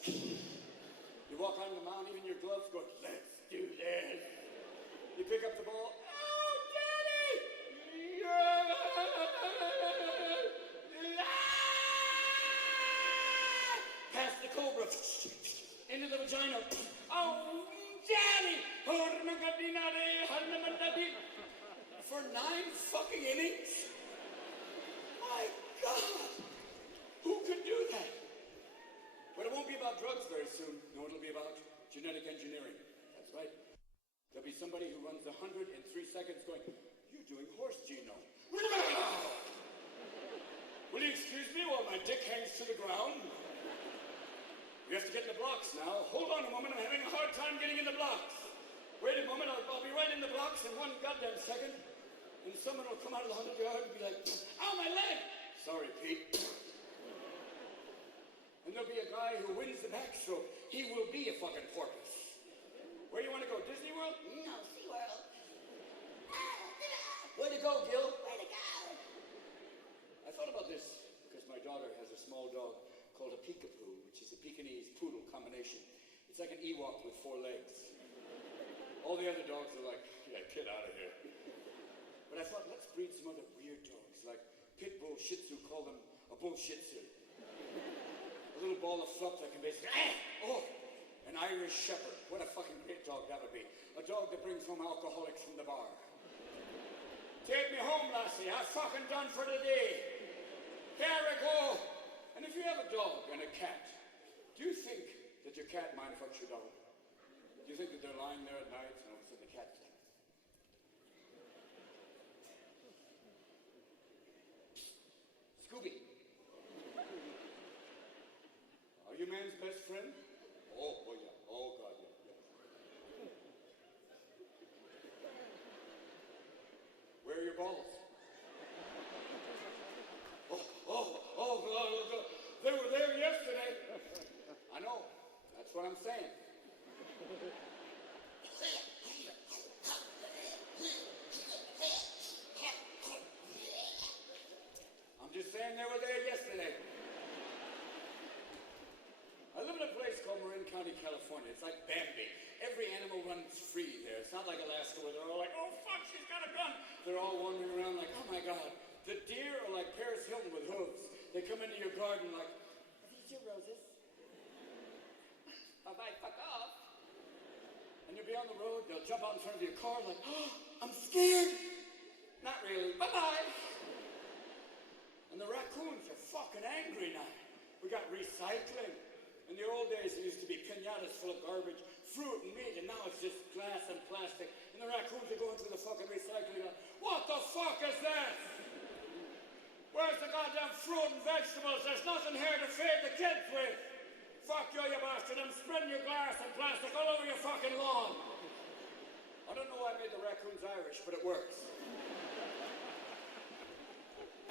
You walk on the mound, even your gloves go, let's do this. You pick up the ball, oh, daddy! Pass the cobra into the vagina. Oh, daddy! For 9 fucking innings? My God! Who could do that? But it won't be about drugs very soon. No, it'll be about genetic engineering. That's right. There'll be somebody who runs 100 in 3 seconds going, you're doing horse genome. Will you excuse me while my dick hangs to the ground? We have to get in the blocks now. Hold on a moment, I'm having a hard time getting in the blocks. Wait a moment, I'll be right in the blocks in 1 goddamn second. And someone will come out of the 100-yard and be like, ow, my leg! Sorry, Pete. And there'll be a guy who wins the backstroke. He will be a fucking porpoise. Where do you want to go, Disney World? No, SeaWorld. Way to go, Gil. Way to go. I thought about this because my daughter has a small dog called a peekapoo, which is a Pekingese poodle combination. It's like an Ewok with 4 legs. All the other dogs are like, yeah, get out of here. But I thought, let's breed some other weird dogs, like Pit Bull Shih Tzu, call them a Bull Shih Tzu. A little ball of fluff that can basically, an Irish Shepherd. What a fucking great dog that would be. A dog that brings home alcoholics from the bar. Take me home, lassie. I'm fucking done for the day. Here we go. And if you have a dog and a cat, do you think that your cat mind fucks your dog? Do you think that they're lying there at night and all of a sudden the cat's like, Scooby, are you man's best friend? Oh yeah. Oh, God, yeah. Where are your balls? They were there yesterday. I know. That's what I'm saying. I'm just saying they were there yesterday. I live in a place called Marin County, California. It's like Bambi. Every animal runs free there. It's not like Alaska where they're all like, oh, fuck, she's got a gun. They're all wandering around like, oh, my God. The deer are like Paris Hilton with hooves. They come into your garden like, are these your roses? Bye-bye, fuck off. And you'll be on the road, they'll jump out in front of your car like, oh, I'm scared. Not really, bye-bye. And the raccoons are fucking angry now. We got recycling. In the old days, it used to be piñatas full of garbage, fruit and meat, and now it's just glass and plastic. And the raccoons are going through the fucking recycling. What the fuck is this? Where's the goddamn fruit and vegetables? There's nothing here to feed the kids with. Fuck you, you bastard. I'm spreading your glass and plastic all over your fucking lawn. I don't know why I made the raccoons Irish, but it works.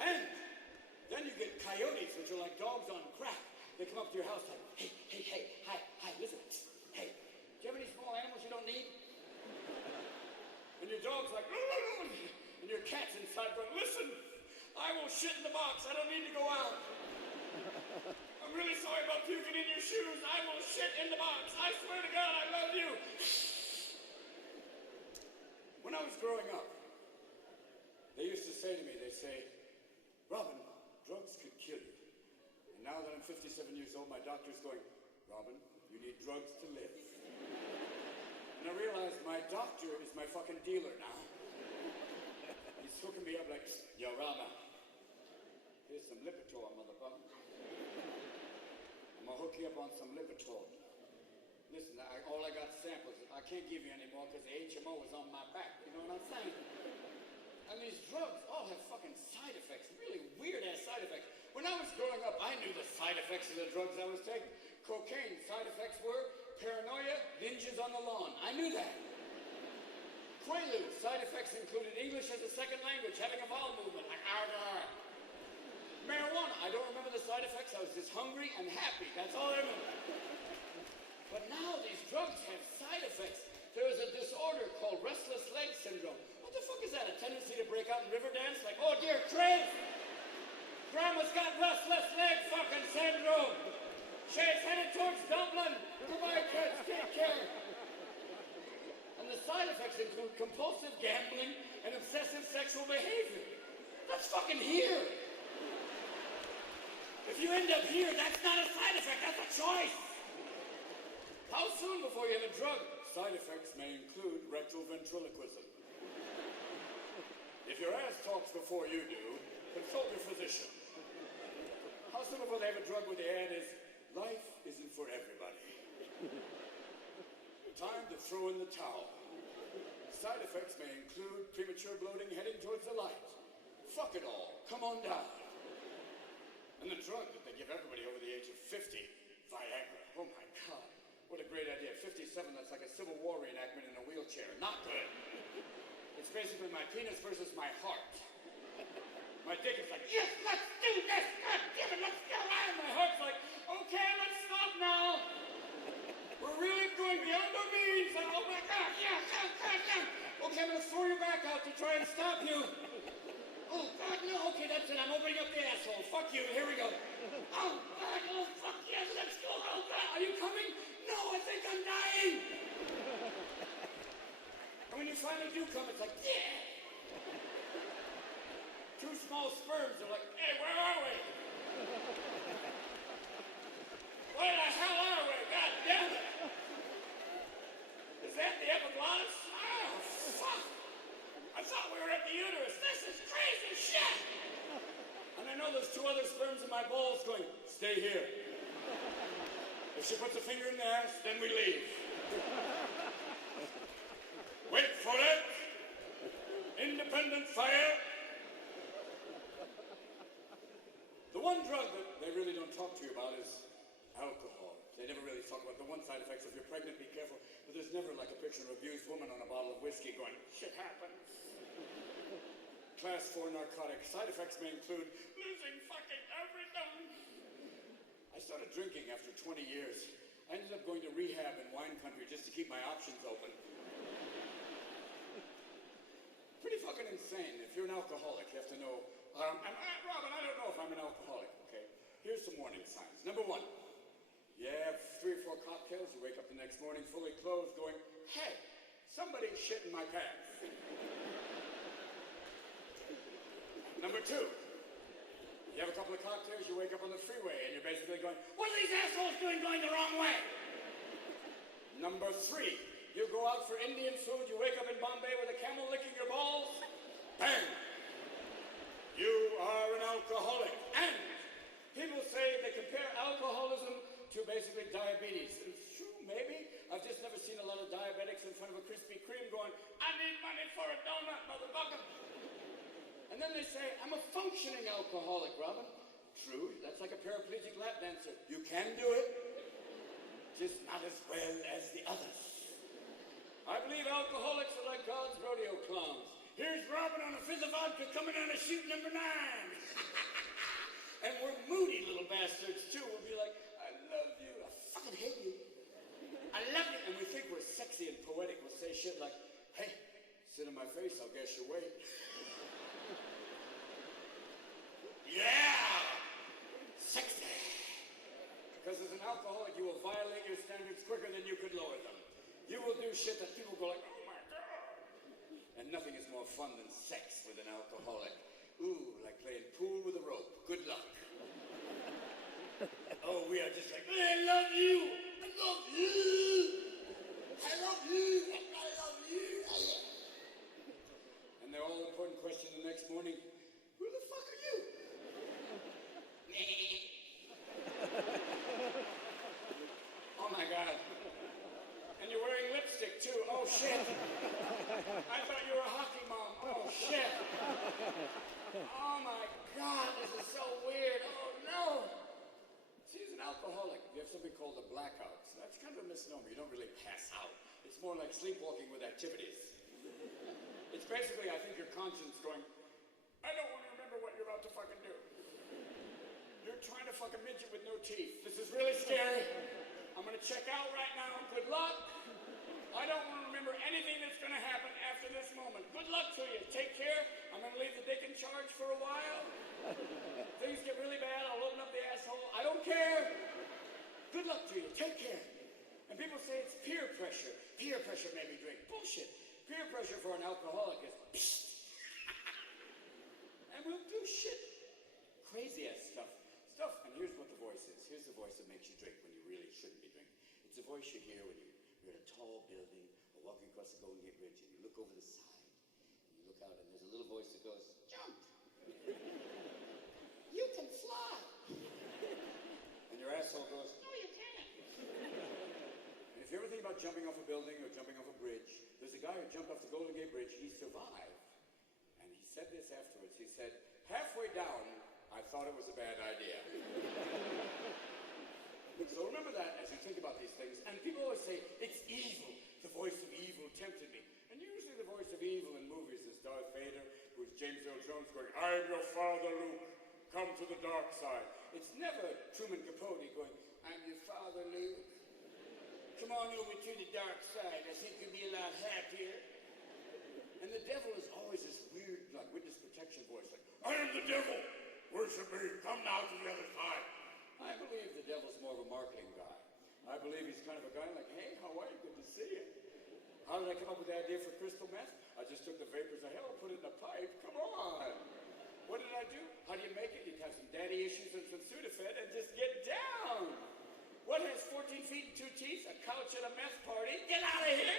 And then you get coyotes, which are like dogs on crack. They come up to your house like, hey, hi, listen. Hey, do you have any small animals you don't need? And your dog's like, and your cat's inside going, listen, I will shit in the box. I don't need to go out. I'm really sorry about puking in your shoes. I will shit in the box. I swear to God, I love you. When I was growing up, they used to say to me, they say, Robin, drugs could kill you. And now that I'm 57 years old, my doctor's going, Robin, you need drugs to live. And I realized my doctor is my fucking dealer now. He's hooking me up like, yo, Robin, here's some Lipitor, motherfucker. I'm gonna hook you up on some Lipitor. Listen, all I got samples. I can't give you any more because the HMO is on my back. You know what I'm saying? And these drugs all have fucking side effects, really weird-ass side effects. When I was growing up, I knew the side effects of the drugs I was taking. Cocaine side effects were paranoia, ninjas on the lawn. I knew that. Quaalude side effects included English as a second language, having a vowel movement, like arr. Marijuana, I don't remember the side effects. I was just hungry and happy. That's all I remember. But now these drugs have side effects. There is a disorder called restless leg syndrome. What the fuck is that? A tendency to break out in river dance? Like, oh dear, Chris! Grandma's got restless leg fucking syndrome! She's headed towards Dublin! Goodbye, kids, take care! And the side effects include compulsive gambling and obsessive sexual behavior. That's fucking here! If you end up here, that's not a side effect, that's a choice! How soon before you have a drug? Side effects may include rectal ventriloquism. If your ass talks before you do, consult your physician. How soon before they have a drug where the ad is, life isn't for everybody. Time to throw in the towel. Side effects may include premature bloating heading towards the light. Fuck it all, come on down. And the drug that they give everybody over the age of 50, Viagra. Oh my God. What a great idea. 57, that's like a Civil War reenactment in a wheelchair. Not good. It's basically my penis versus my heart. My dick is like, yes, let's do this! God damn it, let's go! And my heart's like, okay, let's stop now. We're really going beyond our means. And oh my God, yeah. Okay, I'm gonna throw you back out to try and stop you. Oh God, no, okay, that's it. I'm opening up the asshole. Fuck you, here we go. Oh God, oh fuck yes, let's go. Oh God, are you coming? No, I think I'm dying. And when you finally do come, it's like, yeah. Two small sperms are like, hey, where are we? Where the hell are we? God damn it. Is that the epiglottis? Oh, fuck. I thought we were at the uterus. This is crazy shit. And I know there's two other sperms in my balls going, stay here. If she puts a finger in the ass, then we leave. Wait for it. Independent fire. The one drug that they really don't talk to you about is alcohol. They never really talk about the one side effects. If you're pregnant, be careful. But there's never like a picture of an abused woman on a bottle of whiskey going, shit happens. Class 4 narcotic. Side effects may include losing fucking everything. I started drinking after 20 years. I ended up going to rehab in wine country just to keep my options open. Pretty fucking insane. If you're an alcoholic, you have to know. Robin, I don't know if I'm an alcoholic, okay? Here's some warning signs. Number 1, you have 3 or 4 cocktails, you wake up the next morning fully clothed going, hey, somebody shit in my pants. Number 2, you have a couple of cocktails, you wake up on the freeway, and you're basically going, what are these assholes doing going the wrong way? Number 3, you go out for Indian food, you wake up in Bombay with a camel licking your balls, bang! You are an alcoholic. And people say they compare alcoholism to basically diabetes. It's true, maybe. I've just never seen a lot of diabetics in front of a Krispy Kreme going, I need money for a donut, motherfucker. And then they say, I'm a functioning alcoholic, Robin. True, that's like a paraplegic lap dancer. You can do it, just not as well as the others. I believe alcoholics are like God's rodeo clowns. Here's Robin on a fizz of vodka coming on a shoot number 9. And we're moody little bastards, too. We'll be like, I love you. I fucking hate you. I love you. And we think we're sexy and poetic. We'll say shit like, hey, sit in my face, I'll guess your weight. Yeah! Sexy. Because as an alcoholic, you will violate your standards quicker than you could lower them. You will do shit that people go like, oh my God. And nothing is more fun than sex with an alcoholic. Ooh, like playing pool with a rope. Good luck. Oh, we are just like, I love you. I love you. I love you. I love you. And the all-important question the next morning, who the fuck are you? Oh my God. And you're wearing lipstick too. Oh shit. I thought you were a hockey mom. Oh shit. Oh my God, this is so weird. Oh no. See, as an alcoholic, you have something called the blackouts. That's kind of a misnomer. You don't really pass out. It's more like sleepwalking with activities. It's basically, I think, your conscience going, I don't want to remember what you're about to fucking do. You're trying to fuck a midget with no teeth. This is really scary. I'm gonna check out right now. Good luck. I don't want to remember anything that's gonna happen after this moment. Good luck to you. Take care. I'm gonna leave the dick in charge for a while. Things get really bad, I'll open up the asshole. I don't care. Good luck to you. Take care. And people say it's peer pressure. Peer pressure made me drink. Bullshit. Peer pressure for an alcoholic is psst. And we'll do shit. Crazy ass stuff. And here's what the voice is. Here's the voice that makes you drink when you really shouldn't be drinking. It's a voice you hear when you're in a tall building or walking across the Golden Gate Bridge and you look over the side and you look out and there's a little voice that goes, jump! You can fly! And your asshole goes, no you can't! And if you ever think about jumping off a building or jumping off a bridge, there's a guy who jumped off the Golden Gate Bridge, he survived. And he said this afterwards, he said, halfway down, I thought it was a bad idea. So remember that as you think about these things. And people always say, it's evil. The voice of evil tempted me. And usually the voice of evil in movies is Darth Vader, who's James Earl Jones going, I am your father, Luke. Come to the dark side. It's never Truman Capote going, I'm your father, Luke. Come on over to the dark side. I think you'll be a lot happier. And the devil is always this weird, like, witness protection voice, like, I am the devil. Worship me. Come now to the other side. I believe the devil's more of a marketing guy. I believe he's kind of a guy like, hey, how are you? Good to see you. How did I come up with the idea for crystal meth? I just took the vapors of hell, put it in a pipe. Come on. What did I do? How do you make it? You'd have some daddy issues and some Sudafed and just get down. What has 14 feet and 2 teeth? A couch at a meth party? Get out of here.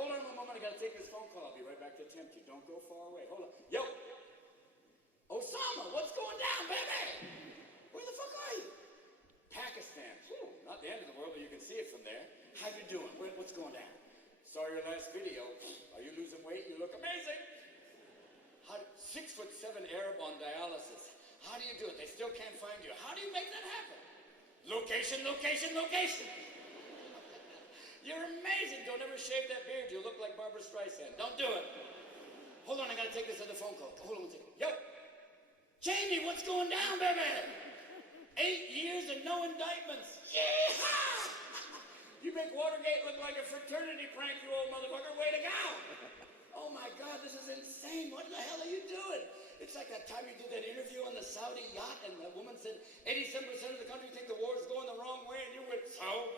Hold on a moment. I got to take this phone call. I'll be right back to tempt you. Don't go far away. Hold on. Yo. Osama, what's going down, baby? Where the fuck are you? Pakistan. Whew, not the end of the world, but you can see it from there. How you doing? What's going down? Saw your last video. Are you losing weight? You look amazing. 6'7" Arab on dialysis. How do you do it? They still can't find you. How do you make that happen? Location, location, location. You're amazing. Don't ever shave that beard. You look like Barbara Streisand. Don't do it. Hold on, I gotta take this other phone call. Hold on one second. Yo! Jamie, what's going down, baby? 8 years and no indictments. Yeehaw! You make Watergate look like a fraternity prank, you old motherfucker. Way to go! Oh my God, this is insane. What the hell are you doing? It's like that time you did that interview on the Saudi yacht and the woman said 87% of the country think the war is going the wrong way and you went, so?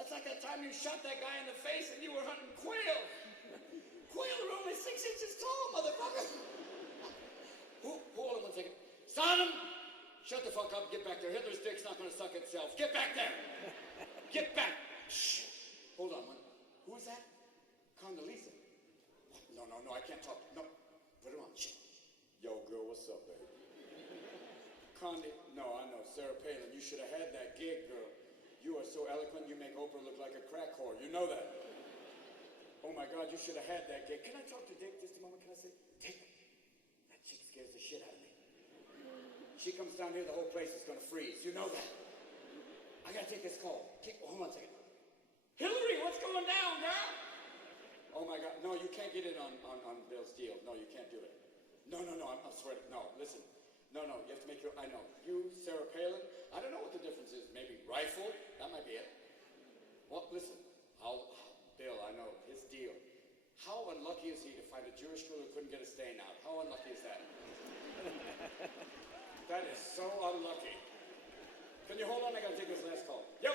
That's like that time you shot that guy in the face and you were hunting quail. Quail are only 6 inches tall, motherfucker. Hold on one second. Saddam, shut the fuck up. Get back there. Hitler's dick's not going to suck itself. Get back there. Get back. Shh. Hold on. Who is that? Condoleezza. What? No. I can't talk. No. Put her on. Shh. Yo, girl, what's up, baby? No, I know. Sarah Palin. You should have had that gig, girl. You are so eloquent, you make Oprah look like a crack whore. You know that. Oh my God, you should have had that gig. Can I talk to Dick just a moment? Can I say, Dick? That chick scares the shit out of me. She comes down here, the whole place is gonna freeze. You know that. I gotta take this call. Hold on a second. Hillary, what's going down, girl? Oh my God, no, you can't get it on Bill Steele. No, you can't do it. No, I swear, no, listen. No, you have to make your, I know. You, Sarah Palin, I don't know what the difference is. Maybe rifle, that might be it. Well, listen, Bill, I know, his deal. How unlucky is he to find a Jewish girl who couldn't get a stain out? How unlucky is that? That is so unlucky. Can you hold on? I gotta take this last call. Yo!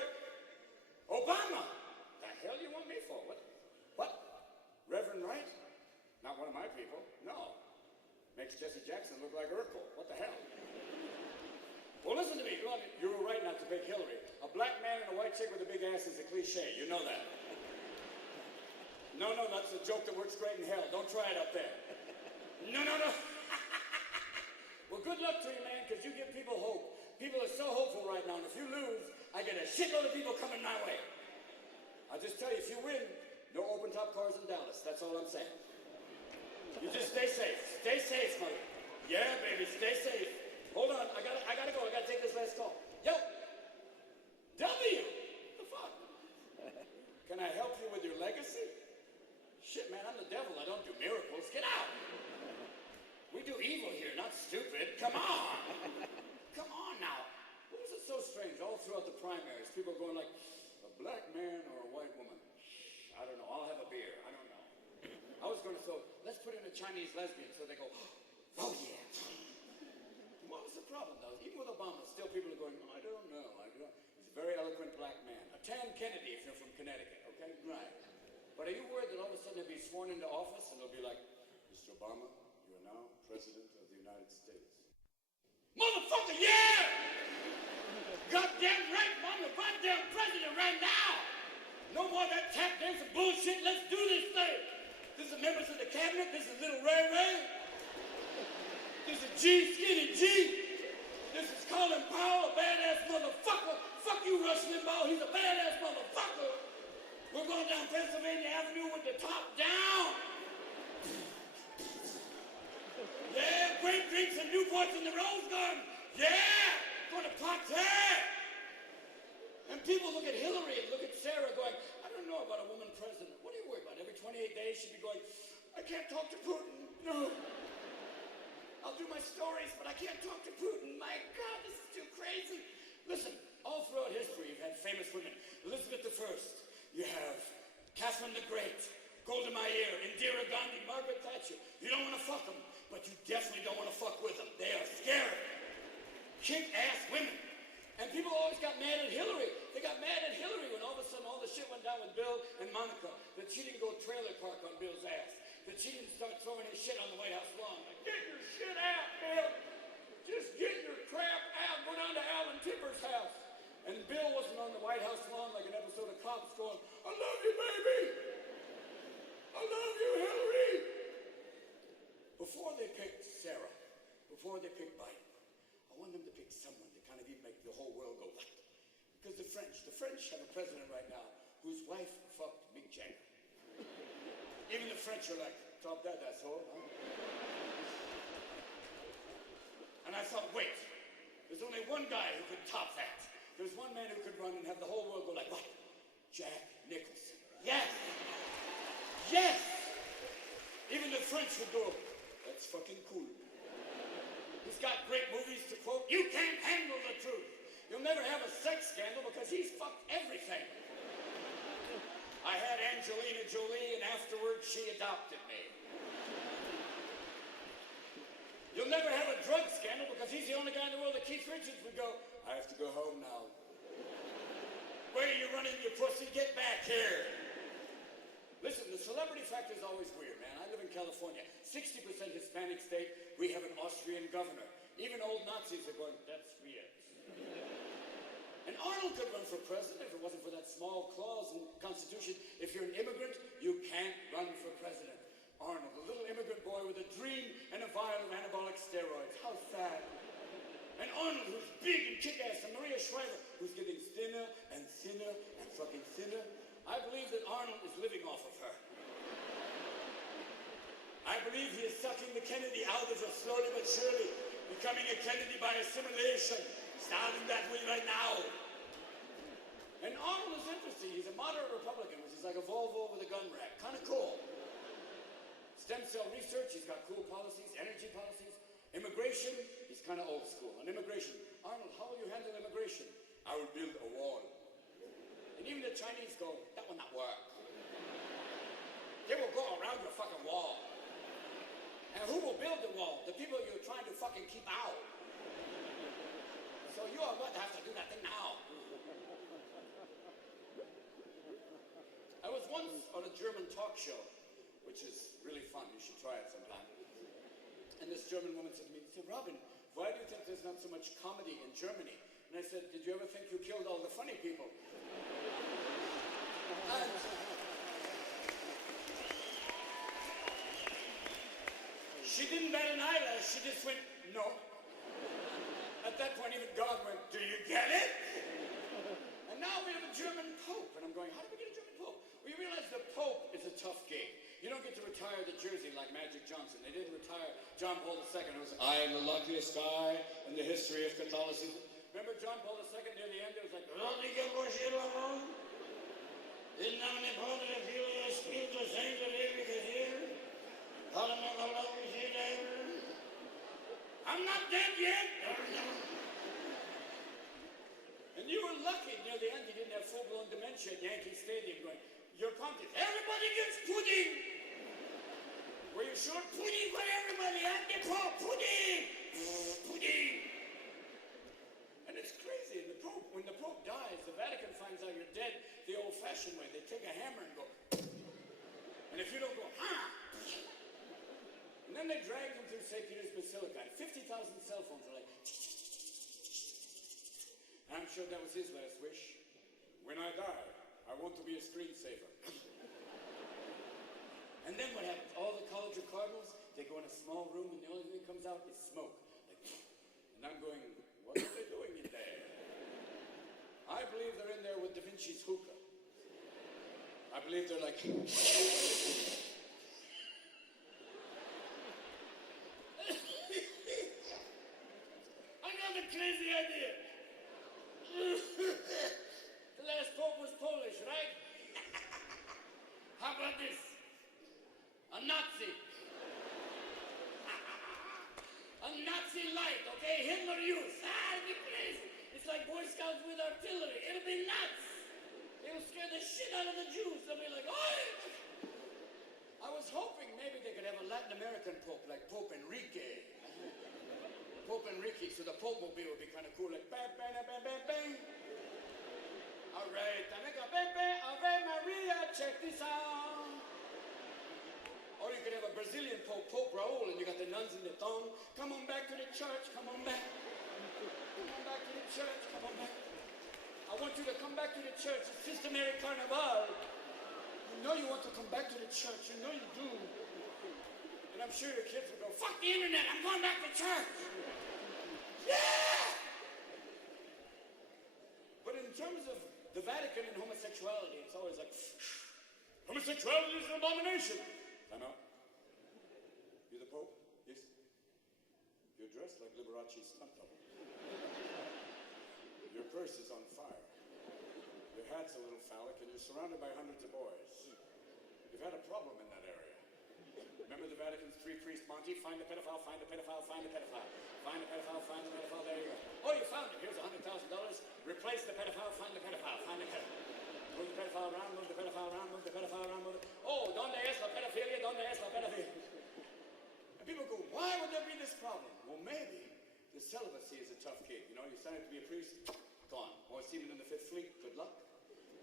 Obama! The hell you want me for? What? Reverend Wright? Not one of my people. No. Makes Jesse Jackson look like Urkel. What the hell? Well, listen to me. You were right not to pick Hillary. A black man and a white chick with a big ass is a cliche. You know that. No, that's a joke that works great in hell. Don't try it up there. No. Well, good luck to you, man, because you give people hope. People are so hopeful right now, and if you lose, I get a shitload of people coming my way. I'll just tell you, if you win, no open-top cars in Dallas. That's all I'm saying. You just stay safe. Stay safe, mother. Yeah, baby, stay safe. Hold on, I gotta go. I gotta take this last call. Yo, W. The fuck? Can I help you with your legacy? Shit, man, I'm the devil. I don't do miracles. Get out. We do evil here, not stupid. Come on. Come on now. What was it so strange? All throughout the primaries, people going like, a black man or a white woman? I don't know. I'll have a beer. I don't know. I was going to throw, let's put in a Chinese lesbian. So they go, oh yeah. What was the problem though? Even with Obama, still people are going, I don't know. He's a very eloquent black man. A tan Kennedy if you're from Connecticut, okay? Right. But are you worried that all of a sudden he'll be sworn into office and they'll be like, Mr. Obama, you are now President of the United States. Motherfucker, yeah! Goddamn right, I'm the goddamn president right now! No more of that tap dancing bullshit, let's do this thing! This is members of the cabinet, this is little Ray Ray. This is G, Skinny G. This is Colin Powell, a badass motherfucker. Fuck you, Rush Limbaugh, he's a badass motherfucker. We're going down Pennsylvania Avenue with the top down. Yeah, great drinks and Newports in the Rose Garden. Yeah, gonna party. And people look at Hillary and look at Sarah going, I don't know about a woman president. What are you worried about? Every 28 days she'd be going, I can't talk to Putin. No. I'll do my stories, but I can't talk to Putin. My God, this is too crazy. Listen, all throughout history, you've had famous women. Elizabeth I. You have Catherine the Great, Golda Meir, Indira Gandhi, Margaret Thatcher. You don't want to fuck them, but you definitely don't want to fuck with them. They are scary. Kick-ass women. And people always got mad at Hillary. They got mad at Hillary when all of a sudden all the shit went down with Bill and Monica. That she didn't go trailer park on Bill's ass. That she didn't start throwing his shit on the White House lawn. Like, get your shit out, Bill. Just get your crap out. Go down to Alan Tipper's house. And Bill wasn't on the White House lawn like an episode of Cops going, I love you, baby. I love you, Hillary. Before they picked Sarah, before they picked Biden, I want them to pick someone to kind of even make the whole world go, what? Because the French have a president right now whose wife fucked Mick Jagger. Even the French are like, top that asshole, huh? And I thought, wait, there's only one guy who could top that. There's one man who could run and have the whole world go like, what? Jack Nicholson. Yes! Yes! Even the French would go, that's fucking cool. He's got great movies to quote, you can't handle the truth. You'll never have a sex scandal because he's fucked everything. I had Angelina Jolie and afterwards she adopted me. You'll never have a drug scandal because he's the only guy in the world that Keith Richards would go, I have to go home now. Where are you running your pussy? Get back here. Listen, the celebrity factor is always weird, man. I live in California. 60% Hispanic state. We have an Austrian governor. Even old Nazis are going, that's weird. And Arnold could run for president if it wasn't for that small clause in the Constitution. If you're an immigrant, you can't run for president. Arnold, a little immigrant boy with a dream and a vial of anabolic steroids. How sad. And Arnold, who's big and kick-ass, and Maria Shriver, who's getting thinner and thinner and fucking thinner. I believe that Arnold is living off of her. I believe he is sucking the Kennedy out of her slowly but surely, becoming a Kennedy by assimilation, starting that way right now. And Arnold is interesting. He's a moderate Republican, which is like a Volvo with a gun rack. Kind of cool. Stem cell research, he's got cool policies, energy policies. Immigration, he's kind of old school. On immigration, Arnold, how will you handle immigration? I will build a wall. And even the Chinese go, that will not work. They will go around your fucking wall. And who will build the wall? The people you're trying to fucking keep out. So you are going to have to do that thing now. I was once on a German talk show, which is really fun. You should try it sometime. And this German woman said to me, Robin, why do you think there's not so much comedy in Germany? And I said, did you ever think you killed all the funny people? And she didn't bat an eyelash. She just went, no. At that point, even God went, do you get it? And now we have a German Pope. And I'm going, how did we get a German Pope? Well, you realize the Pope is a tough gig. You don't get to retire the jersey like Magic Johnson. John Paul II, who was, I am the luckiest guy in the history of Catholicism. Remember John Paul II near the end? It was like, in nomine Patri Filii Spiritus Sancti Requiescat. I'm not dead yet. And you were lucky near the end you didn't have full-blown dementia at Yankee Stadium going, your pumpkin, everybody gets pudding. Were you sure? Pudding for everybody. And the Pope, pudding. Pudding. And it's crazy. When the Pope dies, the Vatican finds out you're dead the old-fashioned way. They take a hammer and go, and if you don't go, and then they drag them through St. Peter's Basilica. 50,000 cell phones are like, I'm sure that was his last wish. When I die, I want to be a screensaver. And then what happens? All the College of Cardinals, they go in a small room and the only thing that comes out is smoke. And I'm going, what are they doing in there? I believe they're in there with Da Vinci's hookah. I believe they're like... I got a crazy idea. The last Pope was Polish, right? How about this? A Nazi. A Nazi light, okay? Hitler Youth. It'll be crazy. It's like Boy Scouts with artillery. It'll be nuts. It'll scare the shit out of the Jews. They'll be like, oi! I was hoping maybe they could have a Latin American Pope like Pope Enrique. Pope Enrique, so the Pope-mobile would be kind of cool, like bang, bang, bang, bang, bang. All right, Amiga, bang, bang, Ave Maria, check this out. Or you could have a Brazilian Pope, Pope Raul, and you got the nuns in the thong. Come on back to the church, come on back. Come on back to the church, come on back. I want you to come back to the church. It's Systematic Carnival. You know you want to come back to the church. You know you do. And I'm sure your kids will go, fuck the internet, I'm going back to church. Yeah! But in terms of the Vatican and homosexuality, it's always like, homosexuality is an abomination. Time out. You're the Pope? Yes. You're dressed like Liberace's stunt double. Your purse is on fire. Your hat's a little phallic, and you're surrounded by hundreds of boys. You've had a problem in that area. Remember the Vatican's three-priest Monty? Find the pedophile, find the pedophile, find the pedophile. Find the pedophile, find the pedophile, there you go. Oh, you found it. Here's $100,000. Replace the pedophile, find the pedophile, find the pedophile. Move the pedophile around, move the pedophile around, move the pedophile around, move the... Oh, donde es la pedophilia, donde es la pedophilia? And people go, why would there be this problem? Well, maybe the celibacy is a tough gig. You know, you sign up to be a priest, gone. Or seaman in the Fifth Fleet, good luck.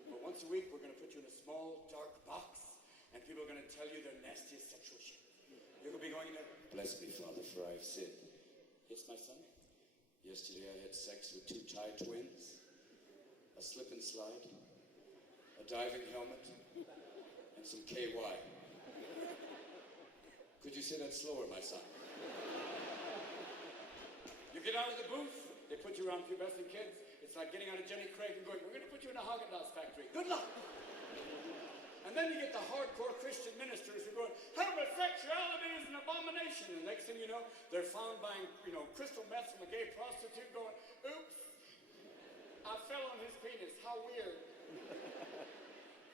But once a week, we're going to put you in a small, dark box, and people are going to tell you their nastiest sexual shit. You're going to be going in there, bless me, Father, for I have sinned. Yes, my son? Yesterday I had sex with 2 Thai twins, a slip and slide, a diving helmet, and some KY. Could you say that slower, my son? You get out of the booth, they put you around pubescent kids. It's like getting out of Jenny Craig and going, we're going to put you in a Haagen-Dazs factory. Good luck. And then you get the hardcore Christian ministers who are going, homosexuality is an abomination. And the next thing you know, they're found buying, crystal meth from a gay prostitute going, oops, I fell on his penis. How weird.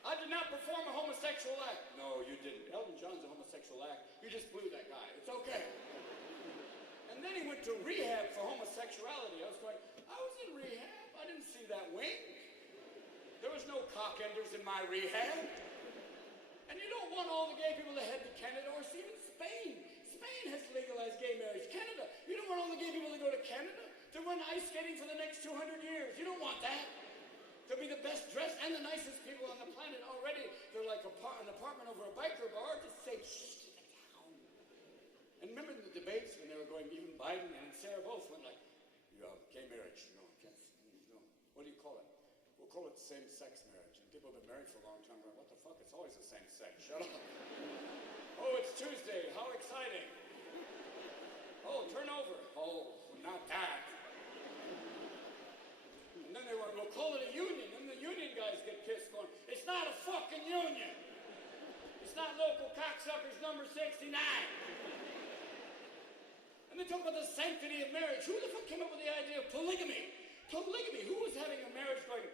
I did not perform a homosexual act. No, you didn't. Elton John's a homosexual act. You just blew that guy. It's okay. And then he went to rehab for homosexuality. I was going, I was in rehab. I didn't see that wink. There was no cock-enders in my rehab. And you don't want all the gay people to head to Canada or even Spain. Spain has legalized gay marriage. Canada. You don't want all the gay people to go to Canada to run ice skating for the next 200 years. You don't want that. They'll be the best dressed and the nicest people on the planet already. They're like an apartment over a biker bar. Just say, shh to the town. And remember the debates when they were going, even Biden and Sarah both went like, gay marriage, what do you call it? We'll call it same-sex marriage. And people have been married for a long time. Like, what the fuck? It's always the same sex. Shut up. Oh, it's Tuesday. How exciting. Oh, turn over. Oh, not that. And then they were, we'll call it a union. And the union guys get pissed going, it's not a fucking union. It's not local cocksuckers number 69. And they talk about the sanctity of marriage. Who the fuck came up with the idea of polygamy? Polygamy. Who was having a marriage going,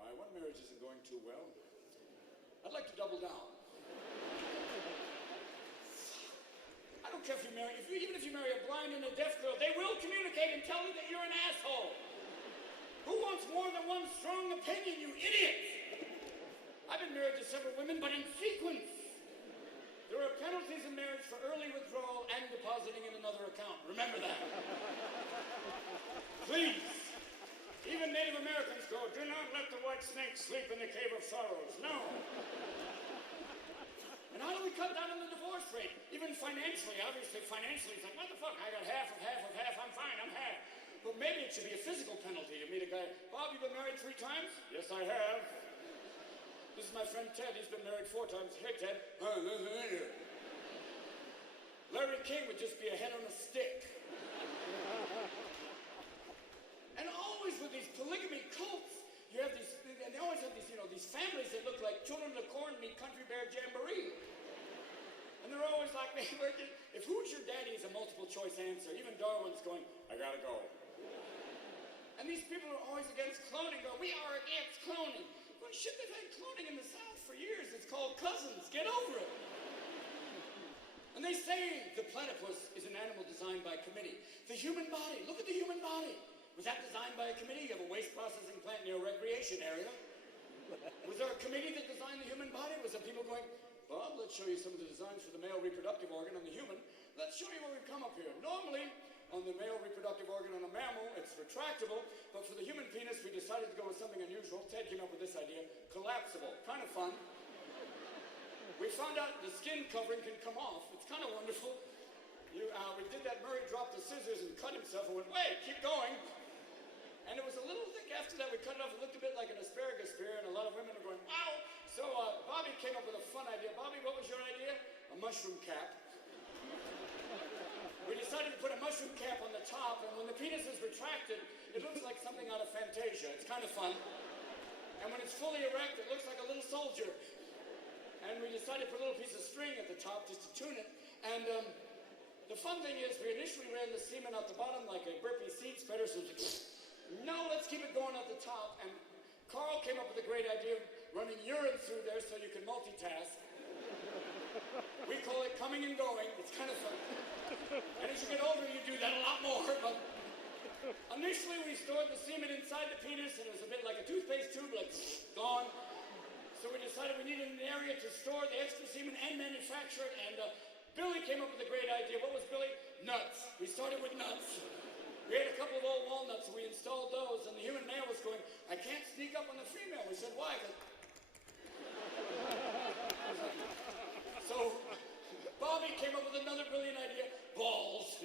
my one marriage isn't going too well. I'd like to double down. I don't care if you marry, even if you marry a blind and a deaf girl, they will communicate and tell you that you're an asshole. Who wants more than one strong opinion, you idiots? I've been married to several women, but in sequence. There are penalties in marriage for early withdrawal and depositing in another account. Remember that. Please. Even Native Americans go, do not let the white snake sleep in the cave of sorrows. No. And how do we cut down on the divorce rate? Even financially, obviously, financially, it's like, what the fuck? I got half of half of half. I'm fine, I'm half. But maybe it should be a physical penalty. You meet a guy, Bob, you've been married 3 times? Yes, I have. This is my friend Ted. He's been married 4 times. Hey, Ted. Larry King would just be a head on a stick. And always with these polygamy cults, you have these, and they always have these, you know, these families that look like Children of the Corn meet Country Bear Jamboree. And they're always like, if who's your daddy is a multiple choice answer. Even Darwin's going, I gotta go. And these people are always against cloning, go, we are against cloning. Well, shit, they've had cloning in the South for years. It's called cousins. Get over it. And they say the platypus is an animal designed by committee. The human body, look at the human body. Was that designed by a committee? You have a waste processing plant near a recreation area. Was there a committee that designed the human body? Was there people going, Bob, let's show you some of the designs for the male reproductive organ on the human. Let's show you what we've come up here. Normally, on the male reproductive organ on a mammal, it's retractable, but for the human penis, we decided to go with something unusual. Ted came up with this idea, collapsible. Kind of fun. We found out the skin covering can come off. It's kind of wonderful. We did that, Murray dropped the scissors and cut himself and went, wait, keep going. And it was a little thick after that. We cut it off. It looked a bit like an asparagus spear, and a lot of women are going, wow. So Bobby came up with a fun idea. Bobby, what was your idea? A mushroom cap. We decided to put a mushroom cap on the top, and when the penis is retracted, it looks like something out of Fantasia. It's kind of fun. And when it's fully erect, it looks like a little soldier. And we decided to put a little piece of string at the top just to tune it. And the fun thing is, we initially ran the semen out the bottom like a burpee seed spreader, so it was like, no, let's keep it going at the top. And Carl came up with a great idea of running urine through there so you can multitask. We call it coming and going. It's kind of fun. And as you get older, you do that a lot more. But initially, we stored the semen inside the penis, and it was a bit like a toothpaste tube, like gone. So we decided we needed an area to store the extra semen and manufacture it. And Billy came up with a great idea. What was Billy? Nuts. We started with nuts. We had a couple of old walnuts, and we installed those, and the human male was going, I can't sneak up on the female. We said, why? So Bobby came up with another brilliant idea, balls.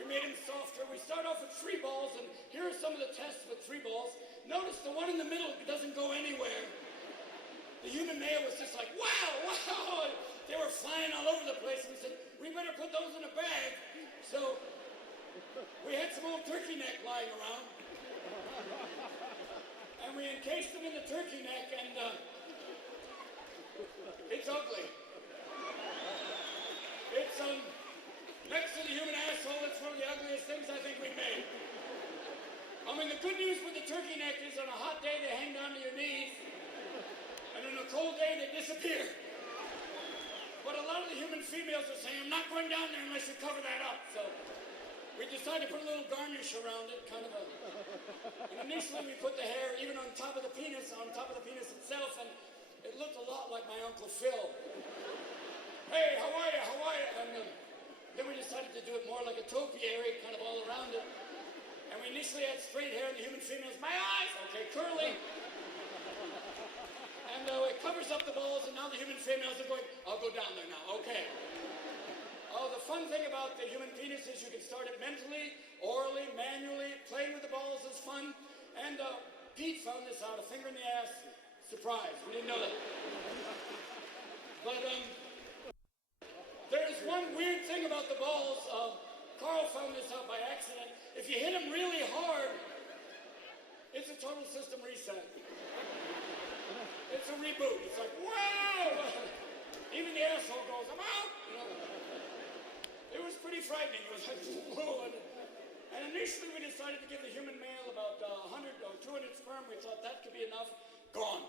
We made them softer. We start off with 3 balls, and here are some of the tests with 3 balls. Notice the one in the middle doesn't go anywhere. The human male was just like, wow, wow. They were flying all over the place, and we said, we better put those in a bag. So we had some old turkey neck lying around, and we encased them in the turkey neck, and it's ugly. It's, next to the human asshole, it's one of the ugliest things I think we made. I mean, the good news with the turkey neck is on a hot day, they hang down to your knees, and on a cold day, they disappear. But a lot of the human females are saying, I'm not going down there unless you cover that up, so we decided to put a little garnish around it, kind of a... And initially we put the hair even on top of the penis itself, and it looked a lot like my Uncle Phil. Hey, how are you, how are you? And then we decided to do it more like a topiary, kind of all around it. And we initially had straight hair, and the human females, my eyes, okay, curly. And it covers up the balls, and now the human females are going, I'll go down there now, okay. Oh, the fun thing about the human penis is you can start it mentally, orally, manually. Playing with the balls is fun. And Pete found this out, a finger in the ass. Surprise, we didn't know that. But there's one weird thing about the balls. Carl found this out by accident. If you hit them really hard, it's a total system reset. It's a reboot. It's like, wow! Even the asshole goes, I'm out! You know? It was pretty frightening. It was like, whoa. And initially we decided to give the human male about 100 or 200 sperm. We thought that could be enough. Gone.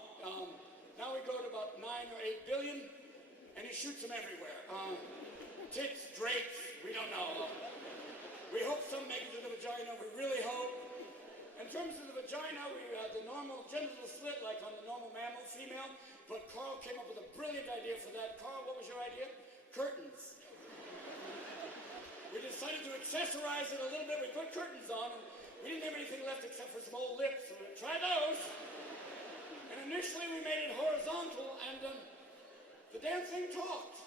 Now we go to about 9 or 8 billion, and he shoots them everywhere. Tits, drapes, we don't know. We hope some make it to the vagina. We really hope. In terms of the vagina, we had the normal genital slit like on the normal mammal, female, but Carl came up with a brilliant idea for that. Carl, what was your idea? Curtains. We decided to accessorize it a little bit. We put curtains on, and we didn't have anything left except for some old lips, so we tried those. And initially we made it horizontal, and the damn thing talked.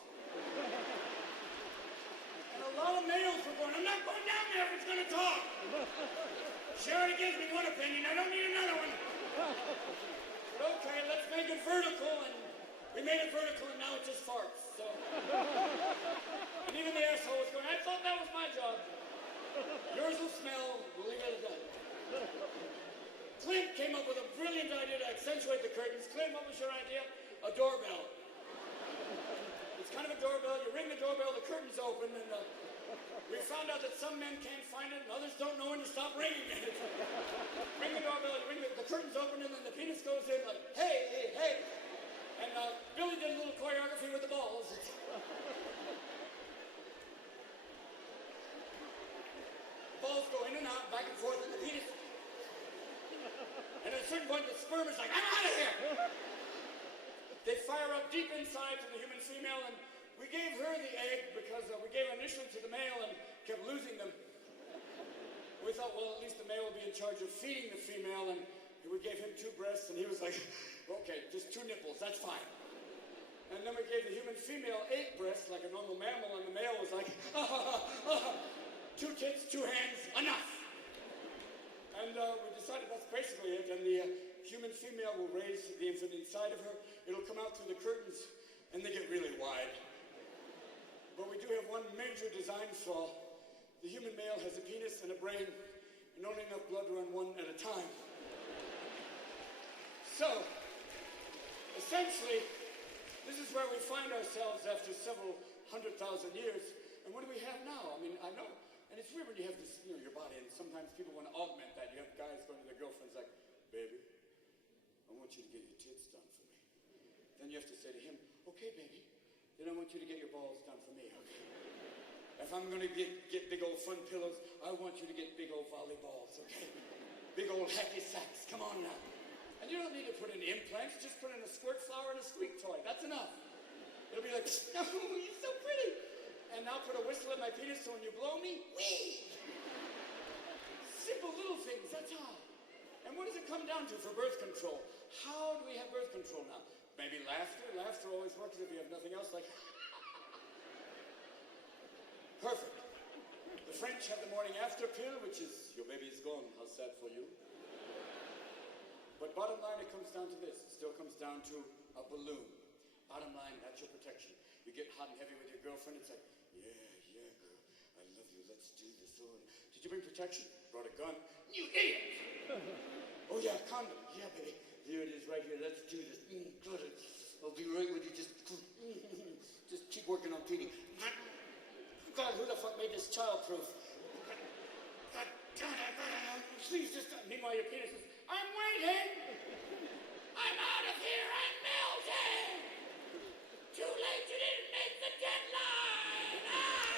And a lot of males were going, I'm not going down there if it's going to talk. She already gives me one opinion. I don't need another one. But okay, let's make it vertical, and we made it vertical, and now it just farts. So. And even the asshole was going, I thought that was my job. Yours will smell. We'll leave it at that. Clint came up with a brilliant idea to accentuate the curtains. Clint, what was your idea? A doorbell. It's kind of a doorbell. You ring the doorbell, the curtains open, and we found out that some men can't find it, and others don't know when to stop ringing it. Ring the doorbell, ring the curtains open, and then the penis goes in like, hey, hey, hey. And Billy did a little choreography with the balls. Balls go in and out, back and forth, and the penis. And at a certain point, the sperm is like, I'm out of here! They fire up deep inside to the human female, and we gave her the egg because we gave initially to the male and kept losing them. We thought, well, at least the male will be in charge of feeding the female, and we gave him 2 breasts, and he was like, okay, just 2 nipples, that's fine. And then we gave the human female 8 breasts, like a normal mammal, and the male was like, 2 tits, 2 hands, enough. And we decided that's basically it, and the human female will raise the infant inside of her. It'll come out through the curtains, and they get really wide. But we do have one major design flaw. The human male has a penis and a brain, and only enough blood to run one at a time. So, essentially, this is where we find ourselves after several 100,000 years. And what do we have now? I mean, I know, and it's weird when you have this, you know, your body, and sometimes people want to augment that. You have guys going to their girlfriends like, baby, I want you to get your tits done for me. Then you have to say to him, okay, baby, then I want you to get your balls done for me, okay? If I'm going to get big old fun pillows, I want you to get big old volleyballs, okay? Big old hacky sacks, come on now. And you don't need to put in implants, just put in a squirt flower and a squeak toy. That's enough. It'll be like, oh, you're so pretty. And now put a whistle in my penis so when you blow me, whee! Simple little things, that's how. And what does it come down to for birth control? How do we have birth control now? Maybe laughter. Laughter always works if you have nothing else, like, perfect. The French have the morning after pill, which is, your baby is gone, how sad for you. But bottom line, it comes down to this. It still comes down to a balloon. Bottom line, that's your protection. You get hot and heavy with your girlfriend, it's like, yeah, girl, I love you, let's do this. Oh, did you bring protection? Brought a gun? You idiot! Oh yeah, condom. Yeah, baby. Here it is right here, let's do this. Good. I'll be right with you, just keep working on Petey. God, who the fuck made this childproof? God damn it, please just, meanwhile your penis is, I'm waiting! I'm out of here, I'm melting! Too late, you didn't make the deadline! Ah!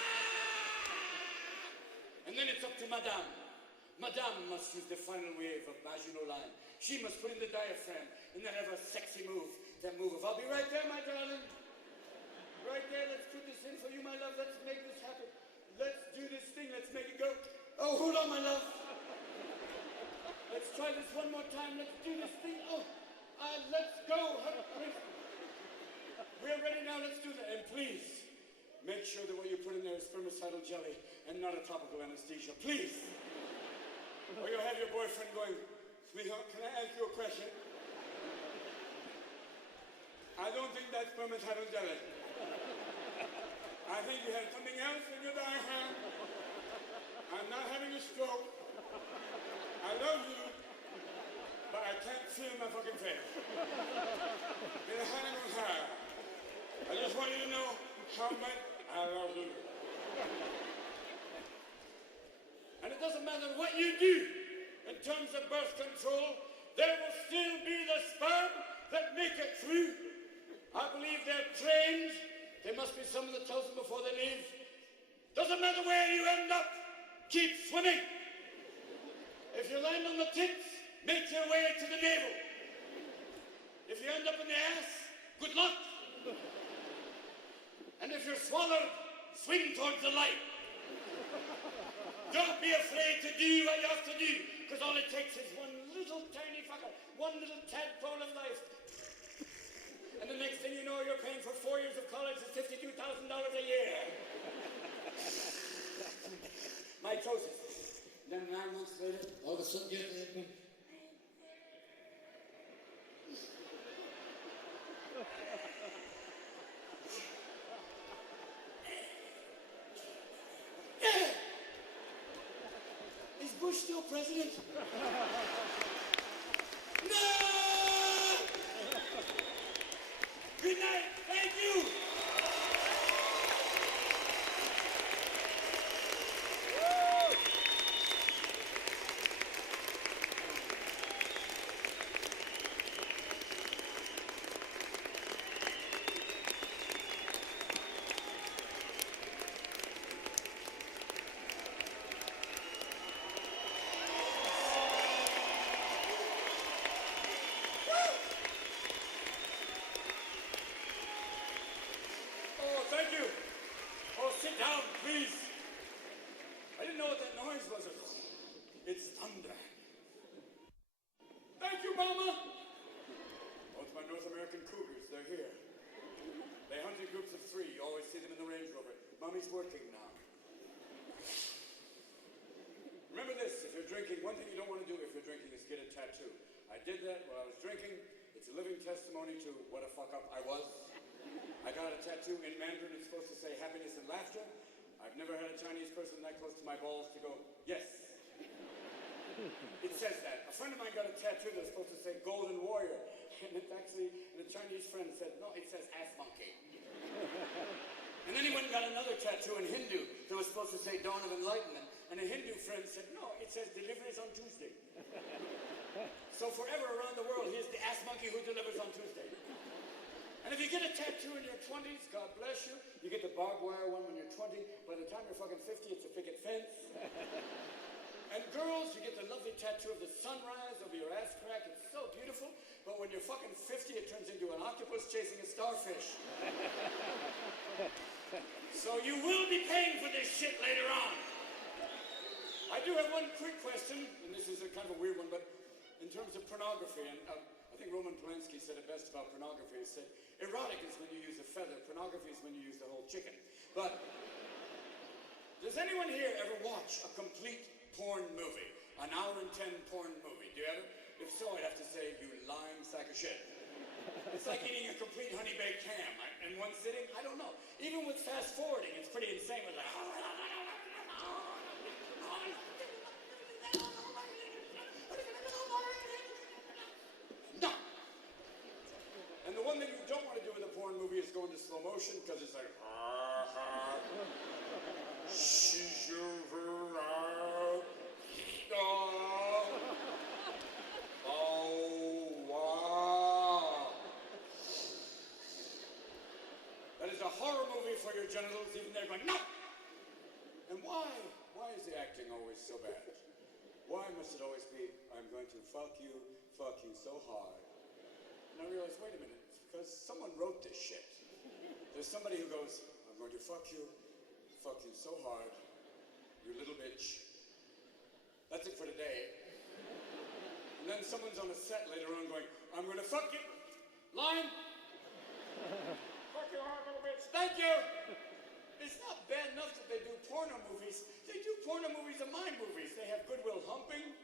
And then it's up to Madame. Madame must use the final wave of vaginal line. She must put in the diaphragm and then have a sexy move. That move of, I'll be right there, my darling. Right there, let's put this in for you, my love. Let's make this happen. Let's do this thing, let's make it go. Oh, hold on, my love. Let's try this one more time. Let's do this thing. Oh, let's go. We're ready now. Let's do that. And please, make sure that what you put in there is spermicidal jelly and not a topical anesthesia. Please. Or you'll have your boyfriend going, sweetheart, can I ask you a question? I don't think that's spermicidal jelly. I think you have something else in your diaphragm. I'm not having a stroke. I love you, but I can't feel my fucking face. I just want you to know how much I love you. And it doesn't matter what you do in terms of birth control, there will still be the sperm that make it through. I believe they're trained. There must be someone that tells them before they leave. Doesn't matter where you end up, keep swimming. If you land on the tits, make your way to the navel. If you end up in the ass, good luck. And if you're swallowed, swim towards the light. Don't be afraid to do what you have to do, because all it takes is one little tiny fucker, one little tadpole of life. And the next thing you know, you're paying for 4 years of college at $52,000 a year. Mitosis. Then 9 months later, all of a sudden you're there. Is Bush still president? No! Good night. Thank you. Thank you. Oh, sit down, please. I didn't know what that noise was. It's thunder. Thank you, Mama. Oh, it's my North American cougars. They're here. They hunt in groups of 3. You always see them in the Range Rover. Mommy's working now. Remember this, if you're drinking, one thing you don't want to do if you're drinking is get a tattoo. I did that while I was drinking. It's a living testimony to what a fuck up I was. I got a tattoo in Mandarin. It's supposed to say happiness and laughter. I've never had a Chinese person that close to my balls to go, yes. It says that. A friend of mine got a tattoo that's supposed to say Golden Warrior. And it's actually, and a Chinese friend said, no, it says ass monkey. And then he went and got another tattoo in Hindu that was supposed to say Dawn of Enlightenment. And a Hindu friend said, no, it says deliveries on Tuesday. So forever around the world, he's the ass monkey who delivers on Tuesday. And if you get a tattoo in your 20s, God bless you. You get the barbed wire one when you're 20. By the time you're fucking 50, it's a picket fence. And girls, you get the lovely tattoo of the sunrise over your ass crack. It's so beautiful. But when you're fucking 50, it turns into an octopus chasing a starfish. So you will be paying for this shit later on. I do have one quick question, and this is a kind of a weird one, but in terms of pornography, and I think Roman Polanski said it best about pornography. He said, erotic is when you use a feather. Pornography is when you use the whole chicken. But does anyone here ever watch a complete porn movie? An hour and 10 porn movie? Do you ever? If so, I'd have to say, you lying sack of shit. It's like eating a complete honey-baked ham in one sitting. I don't know. Even with fast forwarding, it's pretty insane. With like, no. And the one thing you don't want to do with a porn movie is go into slow motion because it's like, that is a horror movie for your genitals, even they're going, no! And why is the acting always so bad? Why must it always be, I'm going to fuck you so hard? And I realized, wait a minute, it's because someone wrote this shit. There's somebody who goes, I'm going to fuck you so hard, you little bitch. That's it for today. And then someone's on a set later on going, I'm going to fuck you. Line. Fuck you hard, little bitch. Thank you. It's not bad enough that they do porno movies. They do porno movies and my movies. They have Goodwill Humping.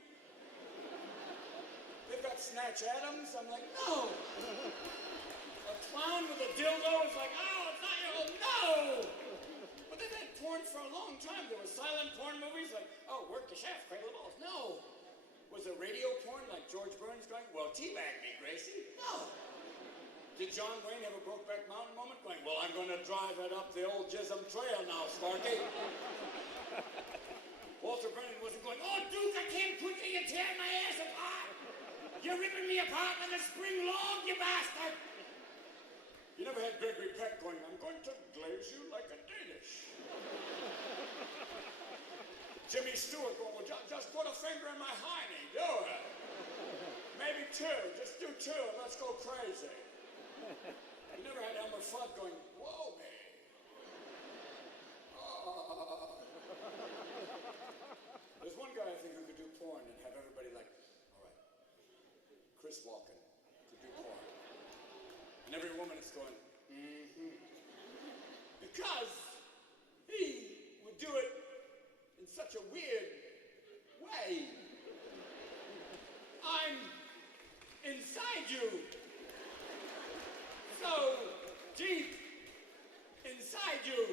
They've got Snatch Adams. I'm like, no. A clown with a dildo is like, oh, it's not your own. No. But they've had porn for a long time. There were silent porn movies like, oh, work the shaft, cradle the balls. No. Was there radio porn like George Burns going, well, teabag me, Gracie? No. Did John Wayne have a Brokeback Mountain moment going, well, I'm going to drive it up the old Jism Trail now, Sparky? Walter Brennan wasn't going, oh, Duke, I can't quickly, you're tearing my ass apart. You're ripping me apart like a spring log, you bastard. You never had Gregory Peck going, I'm going to glaze you like a Danish. Jimmy Stewart going, well, just put a finger in my hiney, do it. Maybe two, just do two, and let's go crazy. You never had Elmer Fudd going, whoa, man. There's one guy I think who could do porn and have everybody like, all right, Chris Walken could do porn. And every woman is going, mm-hmm. Because he would do it in such a weird way. I'm inside you. So deep inside you.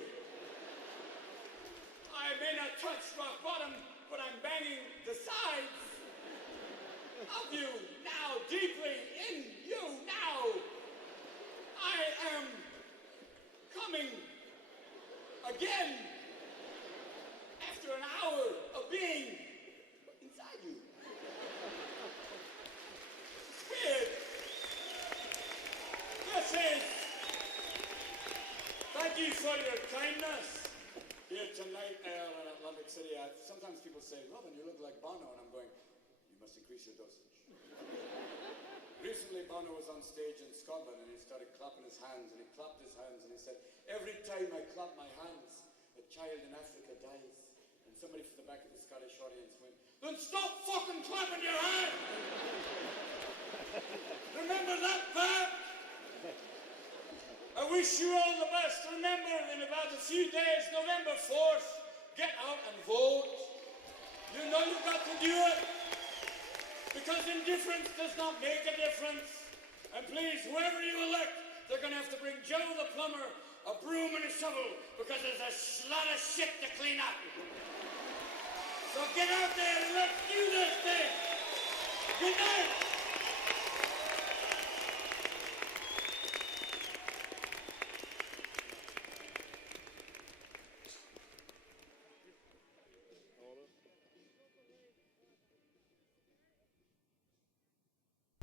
I may not touch rock bottom, but I'm banging the sides of you now, deeply in you now. I am coming again after an hour of being inside you. It's weird. This is. Thank you for your kindness here tonight in Atlantic City. Sometimes people say, Robin, you look like Bono, and I'm going, you must increase your dosage. Recently, Bono was on stage in Scotland, and he started clapping his hands, and he clapped his hands, and he said, every time I clap my hands, a child in Africa dies. And somebody from the back of the Scottish audience went, then stop fucking clapping your hands! Remember that, Pat? I wish you all the best. Remember, in about a few days, November 4th, get out and vote. You know you've got to do it. Because indifference does not make a difference. And please, whoever you elect, they're going to have to bring Joe the plumber a broom and a shovel because there's a lot of shit to clean up. So get out there and let's do this thing. Good night.